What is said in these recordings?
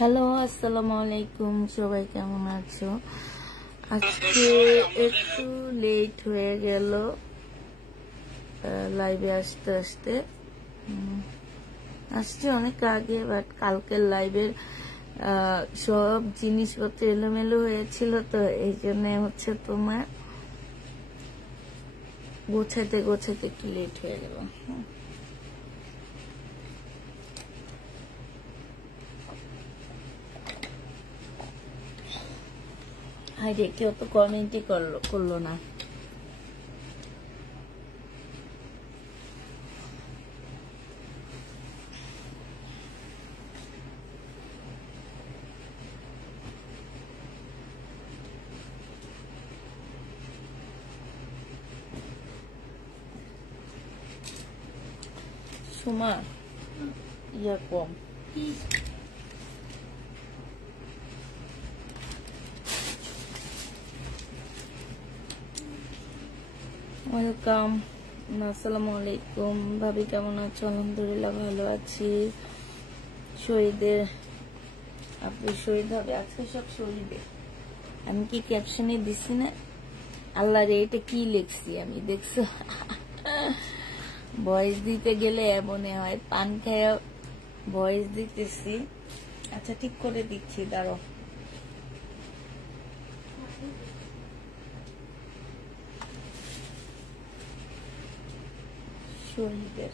Hello, আসসালামু আলাইকুম। সবাই কেমন আছো? আজকে একটু লেট হয়ে গেল লাইভে আসতে আসতে। আসছি অনেক আগে, বাট কালকের লাইভের সব জিনিসপত্র এলোমেলো হয়েছিল, তো এই জন্য হচ্ছে তোমার গোছাতে গোছাতে একটু লেট হয়ে গেল। হাইরে, কেউ তো কমেন্টই করলো না। সুমা ইয়া কম, ওয়েলকাম। আসসালামু আলাইকুম। ভাবি কেমন আছো? আলহামদুলিল্লাহ ভালো আছি। শহীদের আপনি শহীদ হবে আজকে, সব শহীদের। আমি কি ক্যাপশনে দিছি না? আল্লাহ রে, এটা কি লিখছি আমি, দেখছো? ভয়েস দিতে গেলে মনে হয় পান খায় ভয়েস দিতেছি। আচ্ছা, ঠিক করে দিচ্ছি, দাঁড়ো। শহীদের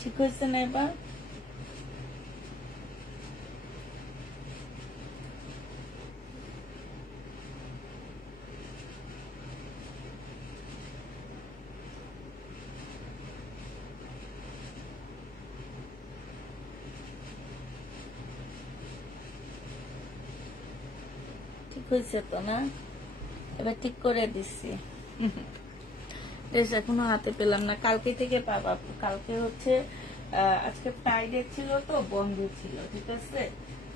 ঠিক হয়েছে না এবার? ঠিক হয়েছে তো না? এবার ঠিক করে দিচ্ছি। এখনো হাতে পেলাম না, কালকে থেকে পাবা। কালকে হচ্ছে আজকে ফ্রাইডে ছিল, তো বন্ধ ছিল। ঠিক আছে,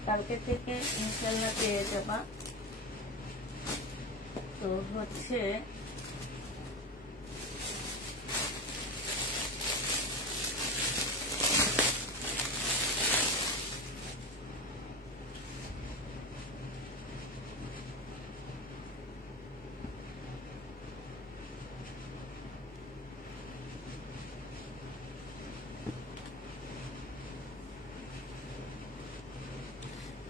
কালকে থেকে ইনশাল্লাহ পেয়ে যাবা। তো হচ্ছে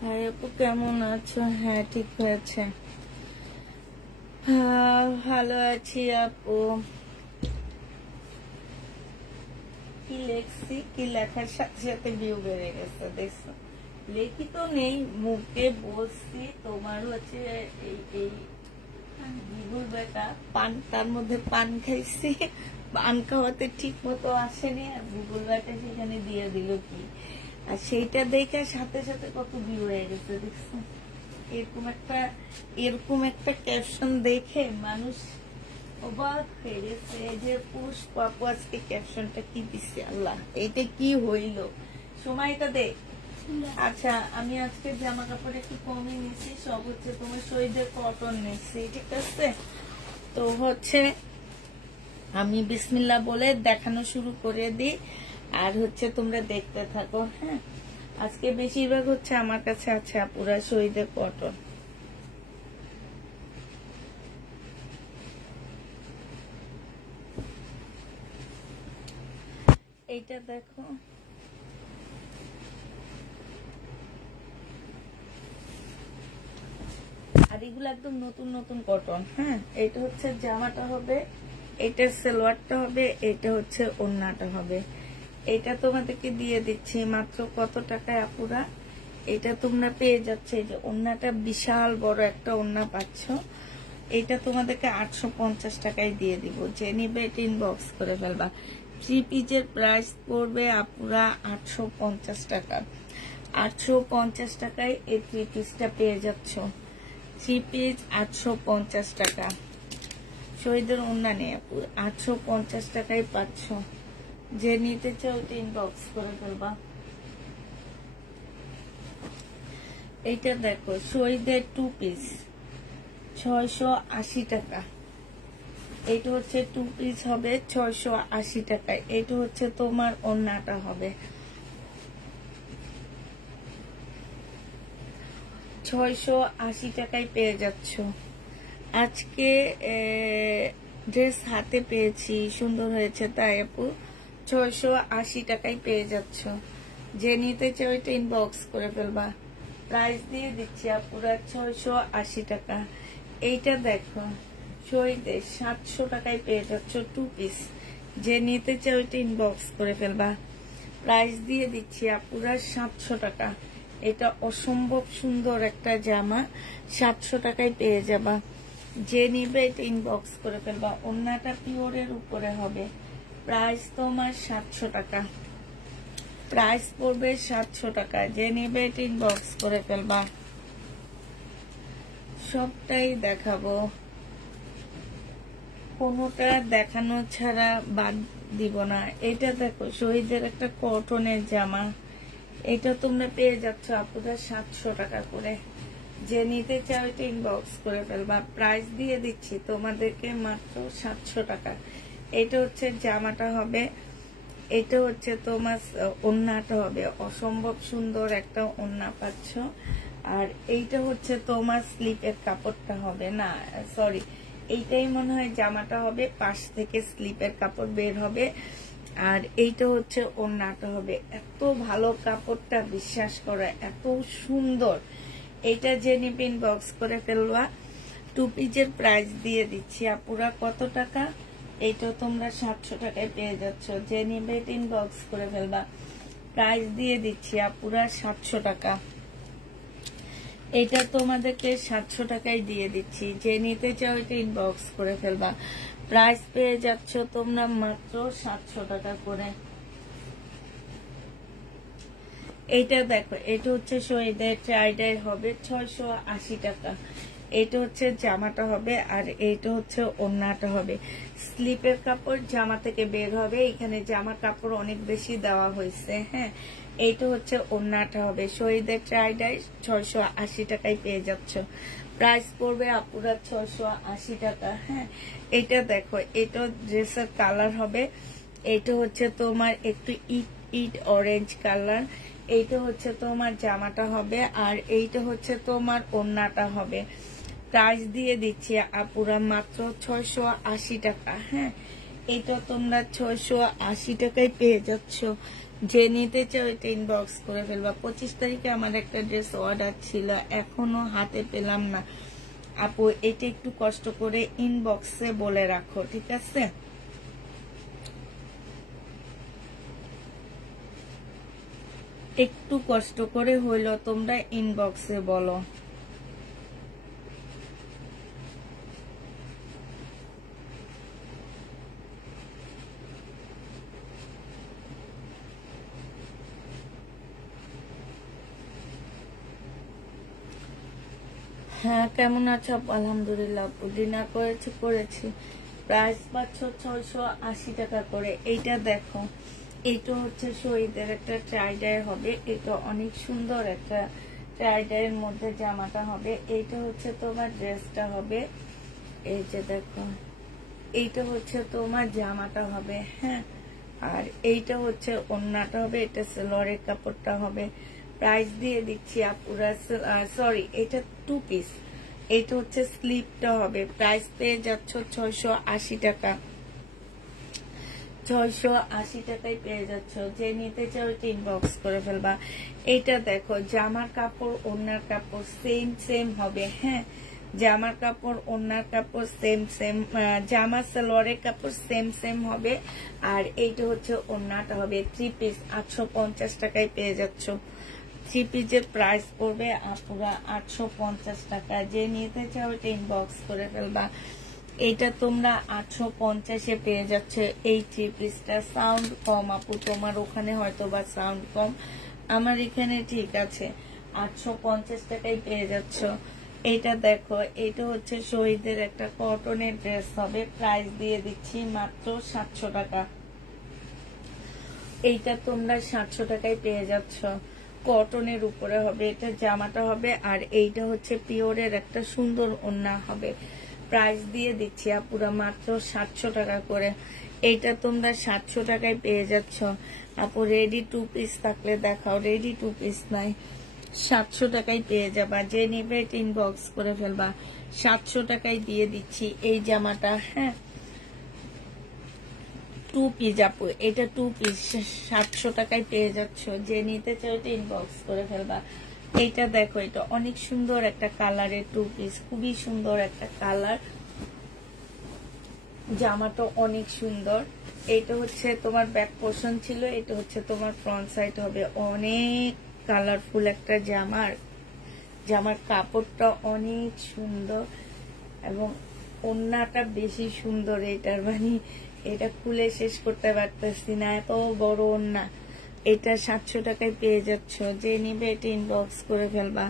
হ্যাঁ আপু কেমন আছো? হ্যাঁ ঠিক হয়েছে। ভালো আছি আপু। কি লেখছি, কি লেখার সাথে সাথে ভিউ বেড়ে গেছে দেখছো। লেখি তো নেই, মুখে বলছি তোমার হচ্ছে এই বিগুল বেটা পান, তার মধ্যে পান খাইছি, পান খাওয়াতে ঠিক মতো আসেনি, আর বিগুল বেটা সেখানে দিয়ে দিল কি, আর সেইটা দেখে সাথে সাথে কত ভিউ হয়ে গেছে দেখছো। এরকম একটা ক্যাপশন দেখে মানুষ অবাক হয়ে গেছে যে পুষ্পা আপু আজকে ক্যাপশনটা কি দিচ্ছে, আল্লাহ এইটা কি হইল, সময়টা দে। আচ্ছা, আমি আজকে জামা কাপড় একটু কমে নিচ্ছি, সব হচ্ছে তোমার শহীদের কটন নিচ্ছি, ঠিক আছে। তো হচ্ছে আমি বিসমিল্লাহ বলে দেখানো শুরু করে দিই, আর হচ্ছে তোমরা দেখতে থাকো। হ্যাঁ, আজকে বেশিরভাগ হচ্ছে আমার কাছে আছে আপুরা শহীদের কটন। এইটা দেখো, আর এগুলো একদম নতুন নতুন কটন। হ্যাঁ, এটা হচ্ছে জামাটা হবে, এটার সালোয়ারটা হবে, এটা হচ্ছে ওড়নাটা হবে। এটা তোমাদেরকে দিয়ে দিচ্ছি মাত্র কত টাকায় আপুরা, এটা তোমরা পেয়ে যাচ্ছে, যে ওড়নাটা বিশাল বড় একটা ওড়না পাচ্ছ, এটা তোমাদেরকে 850 টাকায় দিয়ে দিব। যে নিবে এটা ইনবক্স করে ফেলবা। 3 পিসের প্রাইস পড়বে আপুরা 850 টাকা। 850 টাকায় এই 3 পিসটা পেয়ে যাচ্ছ। 3 পিস 850 টাকা। শহীদের ওড়না নেই আপু, 850 টাকায় পাচ্ছ। যে নিতে চাও ওটা ইনবক্স করে ফেলবা। এইটা দেখো, শহীদের 2 পিস 680 টাকা। এইটা হচ্ছে 2 পিস হবে 680 টাকায়। এইটা হচ্ছে তোমার ওড়নাটা হবে 680 টাকায় পেয়ে যাচ্ছ। আজকে ড্রেস হাতে পেয়েছি, সুন্দর হয়েছে তাই আপু 680 টাকায় পেয়ে যাচ্ছ। যে নিতে চাও এটা ইনবক্স করে ফেলবা। প্রাইস দিয়ে দিচ্ছি আপুরা 680 টাকা। এইটা দেখো, শহীদের 700 টাকায় পেয়ে যাচ্ছ 2 পিস। যে নিতে চাও এটা ইনবক্স করে ফেলবা। প্রাইস দিয়ে দিচ্ছি আপুরা 700 টাকা। এটা অসম্ভব সুন্দর একটা জামা, 700 টাকায় পেয়ে যাবা। যে নিবে এটা ইনবক্স করে ফেলবা। ওড়নাটা পিওরের উপরে হবে। প্রাইস তোমার 700 টাকা। প্রাইস পড়বে 700 টাকা। যে নিবে এটা ইনবক্স করে ফেলবা। সবটাই দেখাবো, কোনোটা দেখানো ছাড়া বাদ দিব না। এটা দেখো, শহীদের একটা কটনের জামা, এটা তোমরা পেয়ে যাচ্ছ আপুরা 700 টাকা করে। যে নিতে চাও এটা ইনবক্স করে ফেলবা। প্রাইস দিয়ে দিচ্ছি তোমাদেরকে মাত্র 700 টাকা। এটা হচ্ছে জামাটা হবে, এটা হচ্ছে তোমার ওড়নাটা হবে, অসম্ভব সুন্দর একটা ওড়না পাচ্ছ। আর এইটা হচ্ছে তোমার স্লিপের কাপড়টা হবে, না সরি, এইটাই মনে হয় জামাটা হবে, পাশ থেকে স্লিপের কাপড় বের হবে। আর এইটা হচ্ছে ওড়নাটা হবে। এত ভালো কাপড়টা, বিশ্বাস করা এত সুন্দর। এইটা যে নিবে ইনবক্স করে ফেলবা। 2 পিসের প্রাইস দিয়ে দিচ্ছি আপুরা কত টাকা, এইটা তোমরা 700 টাকায় পেয়ে যাচ্ছ। যে নিবে ইনবক্স করে ফেলবা। প্রাইস দিয়ে দিচ্ছি আপুরা 700 টাকা। এটা তোমাদেরকে 700 টাকায় দিয়ে দিচ্ছি। যে নিতে চাও এটা ইনবক্স করে ফেলবা। প্রাইস পেয়ে যাচ্ছ তোমরা মাত্র 700 টাকা করে। এইটা দেখো, এটা হচ্ছে শহীদের ট্রাইডাই হবে 680 টাকা। এটা হচ্ছে জামাটা হবে, আর এইটা হচ্ছে ওড়নাটা হবে। স্লিপের কাপড় জামা থেকে বের হবে, এখানে জামা কাপড় অনেক বেশি দেওয়া হয়েছে। হ্যাঁ, এইটা হচ্ছে ওড়নাটা হবে। শহীদের ট্রাইডাই 680 টাকায় পেয়ে যাচ্ছ। প্রাইস পড়বে আপুরা 680 টাকা। হ্যাঁ, এটা দেখো, এটা ড্রেসের কালার হবে, এটা হচ্ছে তোমার একটু ইট অরেঞ্জ কালার। এইটা হচ্ছে তোমার জামাটা হবে, আর এইটা হচ্ছে তোমার ওড়নাটা হবে। প্রাইস দিয়ে দিচ্ছি আপুরা মাত্র 680 টাকা। হ্যাঁ, এটা তোমরা 680 টাকায় পেয়ে যাচ্ছ। যে নিতে চাও এটা ইনবক্স করে ফেলবা। 25 তারিখে আমার একটা ড্রেস অর্ডার ছিল, এখনো হাতে পেলাম না। আপু এটা একটু কষ্ট করে ইনবক্সে বলে রাখো, ঠিক আছে? একটু কষ্ট করে হইলো তোমরা ইনবক্সে বলো। হ্যাঁ, কেমন আছো? আলহামদুলিল্লাহ। ডিনার করেছি। প্রাইস পাচ্ছ 680 টাকা করে। এইটা দেখো, এইটা হচ্ছে শহীদের একটা ট্রাইডাই হবে। এটা অনেক সুন্দর একটা ট্রাইডাইয়ের মধ্যে জামাটা হবে। এইটা হচ্ছে তোমার ড্রেসটা হবে। এই যে দেখো, এইটা হচ্ছে তোমার জামাটা হবে। হ্যাঁ, আর এইটা হচ্ছে ওড়নাটা হবে। এটা সেলোয়ারের কাপড়টা হবে। প্রাইস দিয়ে দিচ্ছি আপুরা, সরি এটা 2 পিস। এইটা হচ্ছে স্লিপটা হবে। প্রাইস পেয়ে যাচ্ছ 680 টাকা। 680 টাকায় পেয়ে যাচ্ছ। যে নিতে চাও ইনবক্স করে ফেলবা। এইটা দেখো, জামার কাপড় ওড়নার কাপড় সেম হবে। হ্যাঁ, জামার কাপড় ওড়নার কাপড় সেম, জামা সালোয়ারের কাপড় সেম হবে। আর এইটা হচ্ছে ওড়নাটা হবে। 3 পিস 850 টাকায় পেয়ে যাচ্ছ। 3 পিসের প্রাইস পড়বে আপুরা 850 টাকা। যে নিতে চাও এটা ইনবক্স করে ফেলবা। এইটা তোমরা 850-এ পেয়ে যাচ্ছে। এই 3 পিসটা সাউন্ড কম আপু, তোমার ওখানে হয়তো বা সাউন্ড কম, আমার এখানে ঠিক আছে। 850 টাকায় পেয়ে যাচ্ছ। এইটা দেখো, এইটা হচ্ছে শহীদের একটা কটনের ড্রেস হবে। প্রাইস দিয়ে দিচ্ছি মাত্র 700 টাকা। এইটা তোমরা 700 টাকায় পেয়ে যাচ্ছ। কটনের উপরে হবে। এটা জামাটা হবে। আর এইটা হচ্ছে পিওরের একটা সুন্দর ওড়না হবে। প্রাইস দিয়ে দিচ্ছি আপুরা মাত্র 700 টাকা করে। এইটা তোমরা 700 টাকায় পেয়ে যাচ্ছ। আপু রেডি 2 পিস থাকলে দেখাও। রেডি 2 পিস নাই, 700 টাকায় পেয়ে যাবা। যে নিবে ইনবক্স করে ফেলবা। 700 টাকায় দিয়ে দিচ্ছি এই জামাটা। হ্যাঁ, 2 পিস আপু, এটা 2 পিস 700 টাকায় পেয়ে যাচ্ছ। যে নিতে চাও এটা ইনবক্স করে ফেলবা। এইটা দেখো, এটা অনেক সুন্দর একটা কালারের 2 পিস, খুবই সুন্দর একটা কালার। জামাটা অনেক সুন্দর। এটা হচ্ছে তোমার ব্যাক পোর্শন ছিল, এটা হচ্ছে তোমার ফ্রন্ট সাইড হবে। অনেক কালারফুল একটা জামার কাপড়টা অনেক সুন্দর এবং ওড়নাটা বেশি সুন্দর। এটার মানে এটা খুলে শেষ করতে পারতেছি না, এত বড় ওড়না। এটা 700 টাকায় পেয়ে যাচ্ছ। যে নিবে এটা ইনবক্স করে ফেলবা।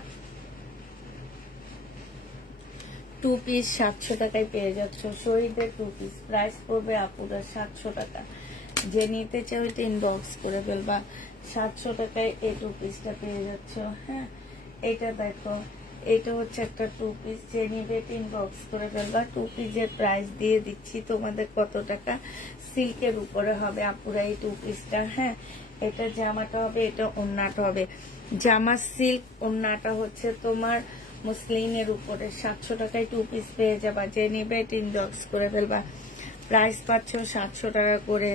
2 পিস 700 টাকায় পেয়ে যাচ্ছ। শহীদের 2 পিস প্রাইস পড়বে আপুরা 700 টাকা। যে নিতে চাও এটা ইনবক্স করে ফেলবা। 700 টাকায় এই 2 পিসটা পেয়ে যাচ্ছ। হ্যাঁ, এটা দেখো, এটা হচ্ছে একটা 2 পিস। যে নিবে এটা ইনবক্স করে ফেলবা। 2 পিসের প্রাইস দিয়ে দিচ্ছি তোমাদের কত টাকা। সিল্কের উপরে হবে আপুরা এই 2 পিসটা। হ্যাঁ, এটা জামাটা হবে, এটা ওড়নাটা হবে। জামা সিল্ক, ওড়নাটা হচ্ছে তোমার মুসলিনের উপরে। 700 টাকায় 2 পিস পেয়ে যাবা। যে নিবে এটা ইনবক্স করে ফেলবা। প্রাইস পাচ্ছ 700 টাকা করে।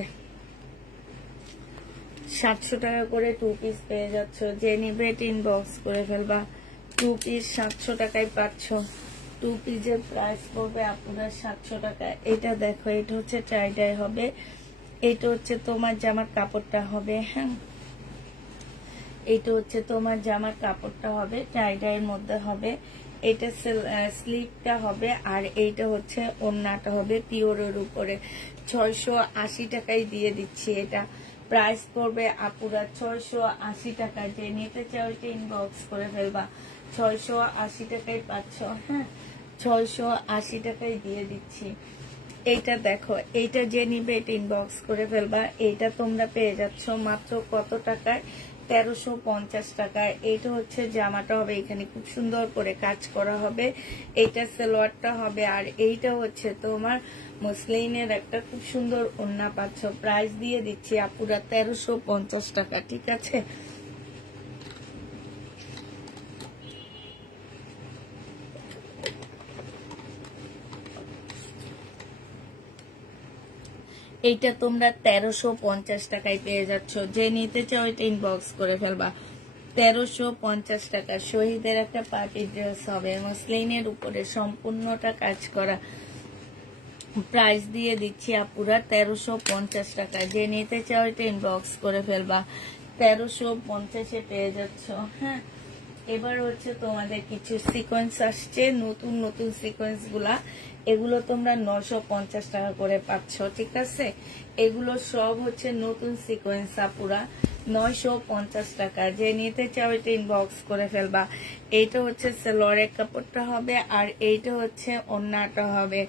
700 টাকা করে 2 পিস পেয়ে যাচ্ছ। যে নিবে এটা ইনবক্স করে ফেলবা। 2 পিস 700 টাকায় পাচ্ছ। 2 পিসের প্রাইস পড়বে আপনার 700 টাকা। এটা দেখো, এটা হচ্ছে ট্রাইডাই হবে। এটা হচ্ছে তোমার জামার কাপড়টা হবে। হ্যাঁ, এটা হচ্ছে তোমার জামার কাপড়টা হবে, টাইডাইয়ের মধ্যে হবে। এটা স্লিপটা হবে। আর এইটা হচ্ছে ওড়নাটা হবে পিওরের উপরে। 680 টাকায় দিয়ে দিচ্ছি। এটা প্রাইস পড়বে আপুরা 680 টাকা। যে নিতে চাও এটা ইনবক্স করে ফেলবা। 680 টাকায় পাচ্ছ। হ্যাঁ, 680 টাকায় দিয়ে দিচ্ছি। এইটা দেখো, এইটা যে নিবে এটা ইনবক্স করে ফেলবা। এইটা তোমরা পেয়ে যাচ্ছ মাত্র কত টাকায়? 1350 টাকায়। এইটা হচ্ছে জামাটা হবে, এখানে খুব সুন্দর করে কাজ করা হবে। এইটা সালোয়ারটা হবে। আর এইটা হচ্ছে তোমার মুসলিনের একটা খুব সুন্দর ওড়না পাচ্ছ। প্রাইস দিয়ে দিচ্ছি আপুরা 1350 টাকা। ঠিক আছে, এইটা তোমরা 1350 টাকায় পেয়ে যাচ্ছ। যে নিতে চাও এটা ইনবক্স করে ফেলবা। 1350 টাকা। শহীদের একটা পার্টি ড্রেস হবে, মসলিনের উপরে সম্পূর্ণটা কাজ করা। প্রাইস দিয়ে দিচ্ছি আপুরা 1350 টাকা। যে নিতে চাও এটা ইনবক্স করে ফেলবা, 1350-এ পেয়ে যাচ্ছ। হ্যাঁ, এবার হচ্ছে তোমাদের কিছু সিকোয়েন্স আসছে, নতুন নতুন সিকোয়েন্স গুলা, এগুলো তোমরা 950 টাকা করে পাচ্ছ। ঠিক আছে, এগুলো সব হচ্ছে নতুন সিকোয়েন্স আপুরা, 950 টাকা। যে নিতে চাও এটা ইনবক্স করে ফেলবা। এইটা হচ্ছে সালোয়ারের কাপড়টা হবে, আর এইটা হচ্ছে ওড়নাটা হবে।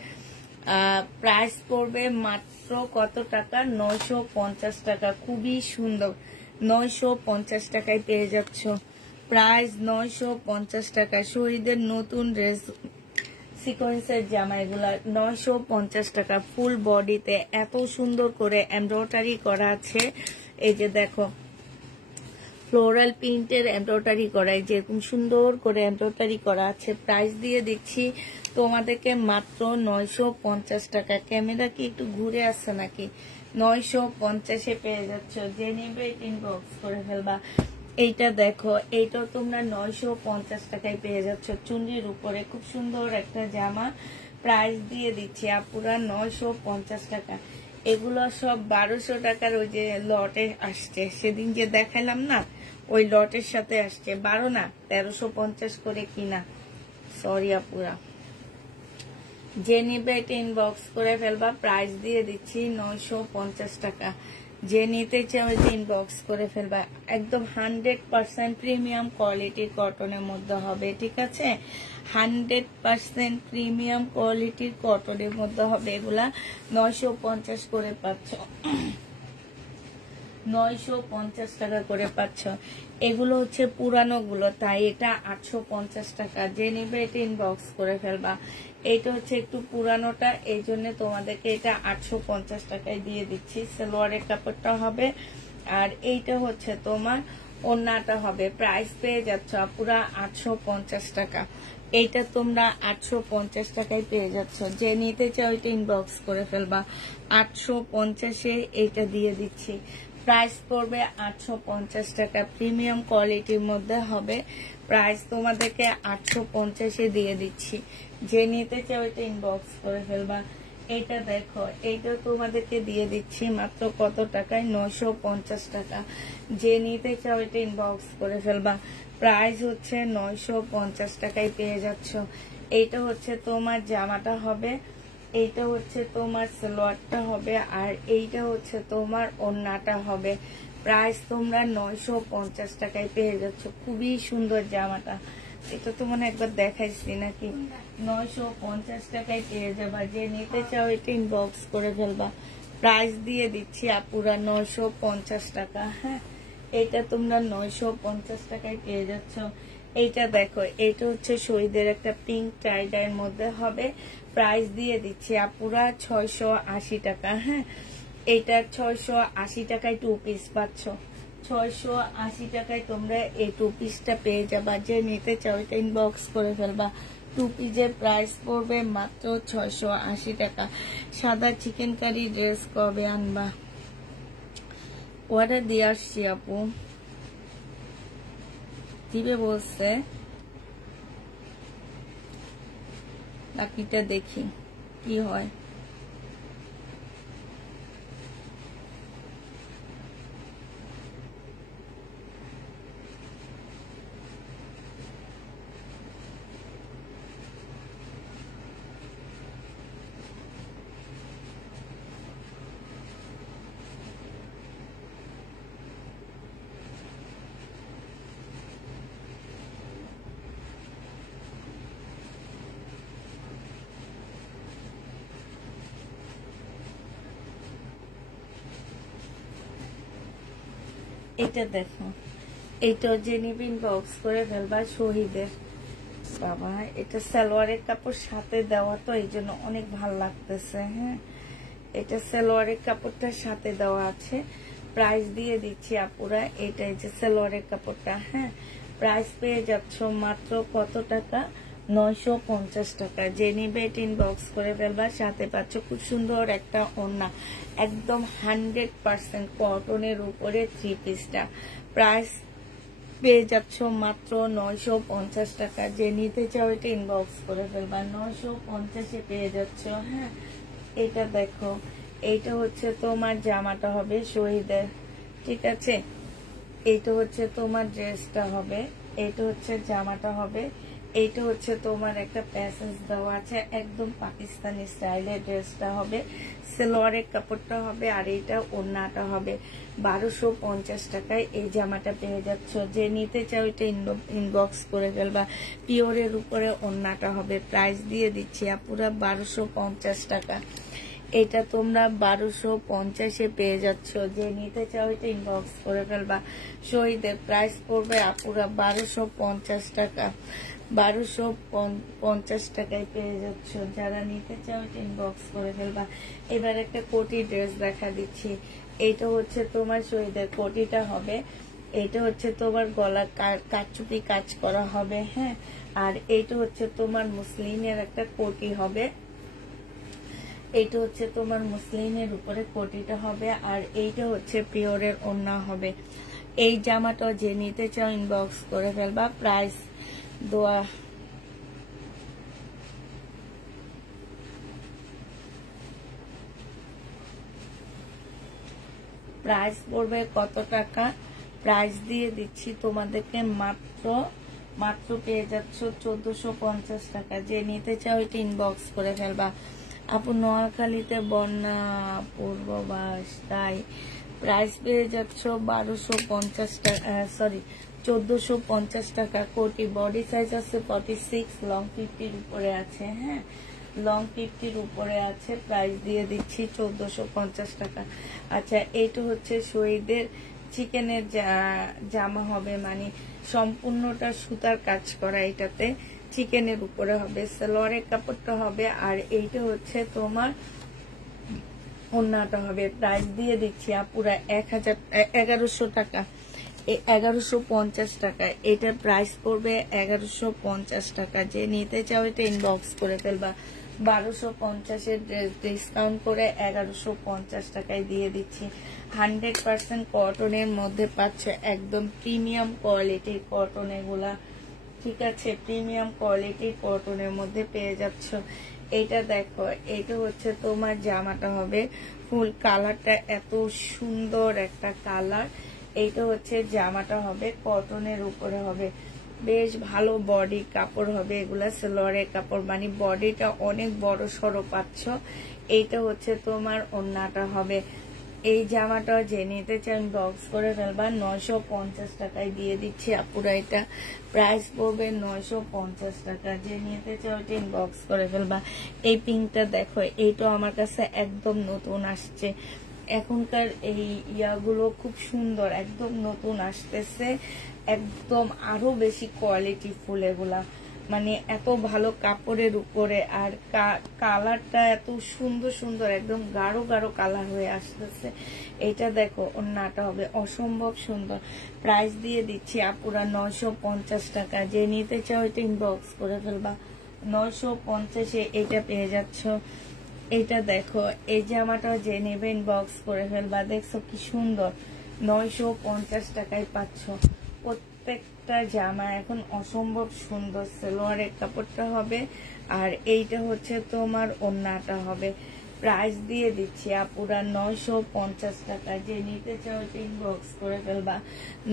প্রাইস পড়বে মাত্র কত টাকা? 950 টাকা। খুবই সুন্দর, 950 টাকায় পেয়ে যাচ্ছ। প্রাইস 950 টাকা। শহীদের নতুন ড্রেস সিকোয়েন্সের জামা, এগুলা 950 টাকা। ফুল বডিতে এত সুন্দর করে এমব্রয়ডারি করা আছে। এই যে দেখো, ফ্লোরাল প্রিন্টের এমব্রয়ডারি করা, যেরকম সুন্দর করে এমব্রয়ডারি করা আছে। প্রাইস দিয়ে দিচ্ছি তোমাদেরকে মাত্র 950 টাকা। ক্যামেরা কি একটু ঘুরে আসছে নাকি? 950-এ পেয়ে যাচ্ছ। যে নিবে ইনবক্স করে ফেলবা। এইটা দেখো, এইটাও তোমরা 950 টাকায় পেয়ে যাচ্ছ। চুনরির উপরে খুব সুন্দর একটা জামা। প্রাইস দিয়ে দিচ্ছি আপুরা 950 টাকা। এগুলো সব 1200 টাকার ওই যে লটে আসছে, সেদিন যে দেখাইলাম না, ওই লটের সাথে আসছে। 12 না, 1350 করে কিনা। সরি আপুরা, যে নিবে এটা ইনবক্স করে ফেলবা। প্রাইস দিয়ে দিচ্ছি 950 টাকা। যে নিতে চাও এটা ইনবক্স করে ফেলবা। একদম 100% প্রিমিয়াম কোয়ালিটির কটনের মধ্যে হবে। ঠিক আছে, 100% প্রিমিয়াম কোয়ালিটির কটনের মধ্যে হবে। এগুলা 950 করে পাচ্ছ, 950 টাকা করে পাচ্ছ। এগুলো হচ্ছে পুরানো গুলো, তাই এটা 850 টাকা। যে নিবে এটা ইনবক্স করে ফেলবা। এটা হচ্ছে একটু পুরানোটা, এই জন্য তোমাদেরকে এটা 850 টাকায় দিয়ে দিচ্ছি। সালোয়ারের কাপড়টা হবে, আর এইটা হচ্ছে তোমার ওড়নাটা হবে। প্রাইস পেয়ে যাচ্ছ পুরা 850 টাকা। এইটা তোমরা 850 টাকায় পেয়ে যাচ্ছ। যে নিতে চাও এটা ইনবক্স করে ফেলবা। 850-এ এইটা দিয়ে দিচ্ছি। প্রাইস পড়বে 850 টাকা। প্রিমিয়াম কোয়ালিটির মধ্যে হবে। প্রাইস তোমাদেরকে 850-এ দিয়ে দিচ্ছি। যে নিতে চাও এটা ইনবক্স করে ফেলবা। এইটা দেখো, এইটা তোমাদেরকে দিয়ে দিচ্ছি মাত্র কত টাকায়? 950 টাকা। যে নিতে চাও এটা ইনবক্স করে ফেলবা। প্রাইস হচ্ছে 950 টাকায় পেয়ে যাচ্ছ। এইটা হচ্ছে তোমার জামাটা হবে, এইটা হচ্ছে তোমার সালোয়ারটা হবে, আর এইটা হচ্ছে তোমার ওড়নাটা হবে। প্রাইস তোমরা 950 টাকায় পেয়ে যাচ্ছ। খুবই সুন্দর জামাটা, এটা তো মনে একবার দেখাইছি নাকি? 950 টাকায় পেয়ে যাবা। যে নিতে চাও এটা ইনবক্স করে ফেলবা। প্রাইস দিয়ে দিচ্ছি আপুরা 950 টাকা। হ্যাঁ, এটা তোমরা 950 টাকায় পেয়ে যাচ্ছ। এইটা দেখো, এইটা হচ্ছে শহীদের একটা পিঙ্ক টাইডার মধ্যে হবে। প্রাইস দিয়ে দিচ্ছি আপুরা 680 টাকা। হ্যাঁ, এইটা 680 টাকায় 2 পিস পাচ্ছ। 680 টাকায় তোমরা এই 2 পিসটা পেয়ে যাবা। যে নিতে চাও এটা ইনবক্স করে ফেলবা। 2 পিসের প্রাইস পড়বে মাত্র 680 টাকা। সাদা চিকেন কারি ড্রেস কবে আনবা? অর্ডার দিয়ে আসছি আপু, দিবে বলছে, বাকিটা দেখি কি হয়। এটা দেখো, এইটা যে নিবে ইনবক্স করে ফেলবা। শহীদের বাবা, এটা সালোয়ারের কাপড় সাথে দেওয়া, তো এই জন্য অনেক ভাল লাগতেছে। হ্যাঁ, এটা সালোয়ারের কাপড়টার সাথে দেওয়া আছে। প্রাইস দিয়ে দিচ্ছি আপুরা। এটা যে সালোয়ারের কাপড়টা, হ্যাঁ, প্রাইস পেয়ে যাচ্ছ মাত্র কত টাকা? 950 টাকা। যে নিবে এটা ইনবক্স করে ফেলবা। সাথে পাচ্ছ খুব সুন্দর একটা ওড়না, একদম 100% কটনের উপরে 3 পিসটা। প্রাইস পেয়ে যাচ্ছ মাত্র 950 টাকা। যে নিতে চাও এটা ইনবক্স করে ফেলবা, 950-এ পেয়ে যাচ্ছ। হ্যাঁ, এটা দেখো, এইটা হচ্ছে তোমার জামাটা হবে শহীদের, ঠিক আছে। এইটা হচ্ছে তোমার ড্রেসটা হবে, এইটা হচ্ছে জামাটা হবে, এইটা হচ্ছে তোমার একটা প্যাসেজ দেওয়া আছে, একদম পাকিস্তানি স্টাইলের ড্রেসটা হবে, সালোয়ারের কাপড়টা হবে, আর এইটা ওড়নাটা হবে। 1250 টাকায় এই জামাটা পেয়ে যাচ্ছ। যে নিতে চাও এটা ইনবক্স করে ফেলবা। পিওরের উপরে ওড়নাটা হবে। প্রাইস দিয়ে দিচ্ছি আপুরা 1250 টাকা। এটা তোমরা 1250-এ পেয়ে যাচ্ছ। যে নিতে চাও এটা ইনবক্স করে ফেলবা। শহীদের প্রাইস পড়বে আপুরা 1250 টাকা। 1250 টাকায় পেয়ে যাচ্ছ। যারা নিতে চাও এটা ইনবক্স করে ফেলবা। এবার একটা কোটি ড্রেস দেখা দিচ্ছি। এইটা হচ্ছে তোমার শহীদের কোটিটা হবে, এইটা হচ্ছে তোমার গলা কাচুপি কাজ করা হবে। হ্যাঁ, আর এইটা হচ্ছে তোমার মুসলিমের একটা কোটি হবে, এইটা হচ্ছে তোমার মুসলিমের উপরে কোটিটা হবে, আর এইটা হচ্ছে পিওরের ওড়না হবে। এই জামাটা যে নিতে চাও ইনবক্স করে ফেলবা। প্রাইস দোয়া প্রাইস পড়বে কত টাকা? প্রাইস দিয়ে দিচ্ছি তোমাদেরকে মাত্র পেয়ে যাচ্ছ 1450 টাকা। যে নিতে চাও এটা ইনবক্স করে ফেলবা। আপু নোয়াখালীতে বন্যা পূর্ববাস, তাই প্রাইস পেয়ে যাচ্ছ 1250 টাকা, সরি 1450 টাকা। কোটি বডি সাইজ আছে 46, লং 50-র উপরে আছে। হ্যাঁ, লং 50-র উপরে আছে। প্রাইস দিয়ে দিচ্ছি 1450 টাকা। আচ্ছা, এইটা হচ্ছে শহীদের চিকেনের জামা হবে, মানে সম্পূর্ণটা সুতার কাজ করা, এটাতে চিকেনের উপরে হবে, সালোয়ারের কাপড়টা হবে, আর এইটা হচ্ছে তোমার ওড়নাটা হবে। প্রাইস দিয়ে দিচ্ছি আপুরা 1100 টাকা, 1150 টাকা। এটার প্রাইস পড়বে 1150 টাকা। যে নিতে চাও এটা ইনবক্স করে ফেলবা। 1250-এর ডিসকাউন্ট করে 1150 টাকায় দিয়ে দিচ্ছি। 100% কটনের মধ্যে পাচ্ছ, একদম প্রিমিয়াম কোয়ালিটির কটন এগুলা, ঠিক আছে। প্রিমিয়াম কোয়ালিটির কটনের মধ্যে পেয়ে যাচ্ছ। এটা দেখো, এটা হচ্ছে তোমার জামাটা হবে, ফুল কালারটা এত সুন্দর একটা কালার। এইটা হচ্ছে জামাটা হবে, কটনের উপরে হবে, বেশ ভালো বডি কাপড় হবে। এগুলা সালোয়ারের কাপড়, মানে বডিটা অনেক বড় সড়ো পাচ্ছ। এইটা হচ্ছে তোমার ওড়নাটা হবে। এই জামাটা যে নিতে চান বক্স করে ফেলবা। 950 টাকায় দিয়ে দিচ্ছি আপুরা। এটা প্রাইস পড়বে 950 টাকা। যে নিতে চাও এটা বক্স করে ফেলবা। এই পিঙ্কটা দেখো, এইটা আমার কাছে একদম নতুন আসছে। এখনকার এই ইয়াগুলো খুব সুন্দর, একদম নতুন আসতেছে, একদম আরো বেশি কোয়ালিটি ফুল এগুলা, মানে এত ভালো কাপড়ের উপরে, আর কালারটা এত সুন্দর সুন্দর, একদম গাঢ় গাঢ় কালার হয়ে আসতেছে। এটা দেখো, ওড়নাটা হবে অসম্ভব সুন্দর। প্রাইস দিয়ে দিচ্ছি আপুরা 950 টাকা। যে নিতে চাও এটা ইনবক্স করে ফেলবা। 950-এ এটা পেয়ে যাচ্ছ। এটা দেখো, এই জামাটা যে নেবে ইনবক্স করে ফেলবা। দেখছো কি সুন্দর, 950 টাকায় পাচ্ছ। প্রত্যেকটা জামা এখন অসম্ভব সুন্দর। সালোয়ারের কাপড়টা হবে, আর এইটা হচ্ছে তোমার ওড়নাটা হবে। প্রাইস দিয়ে দিচ্ছি আপুরা 950 টাকা। যে নিতে চাও ইনবক্স করে ফেলবা।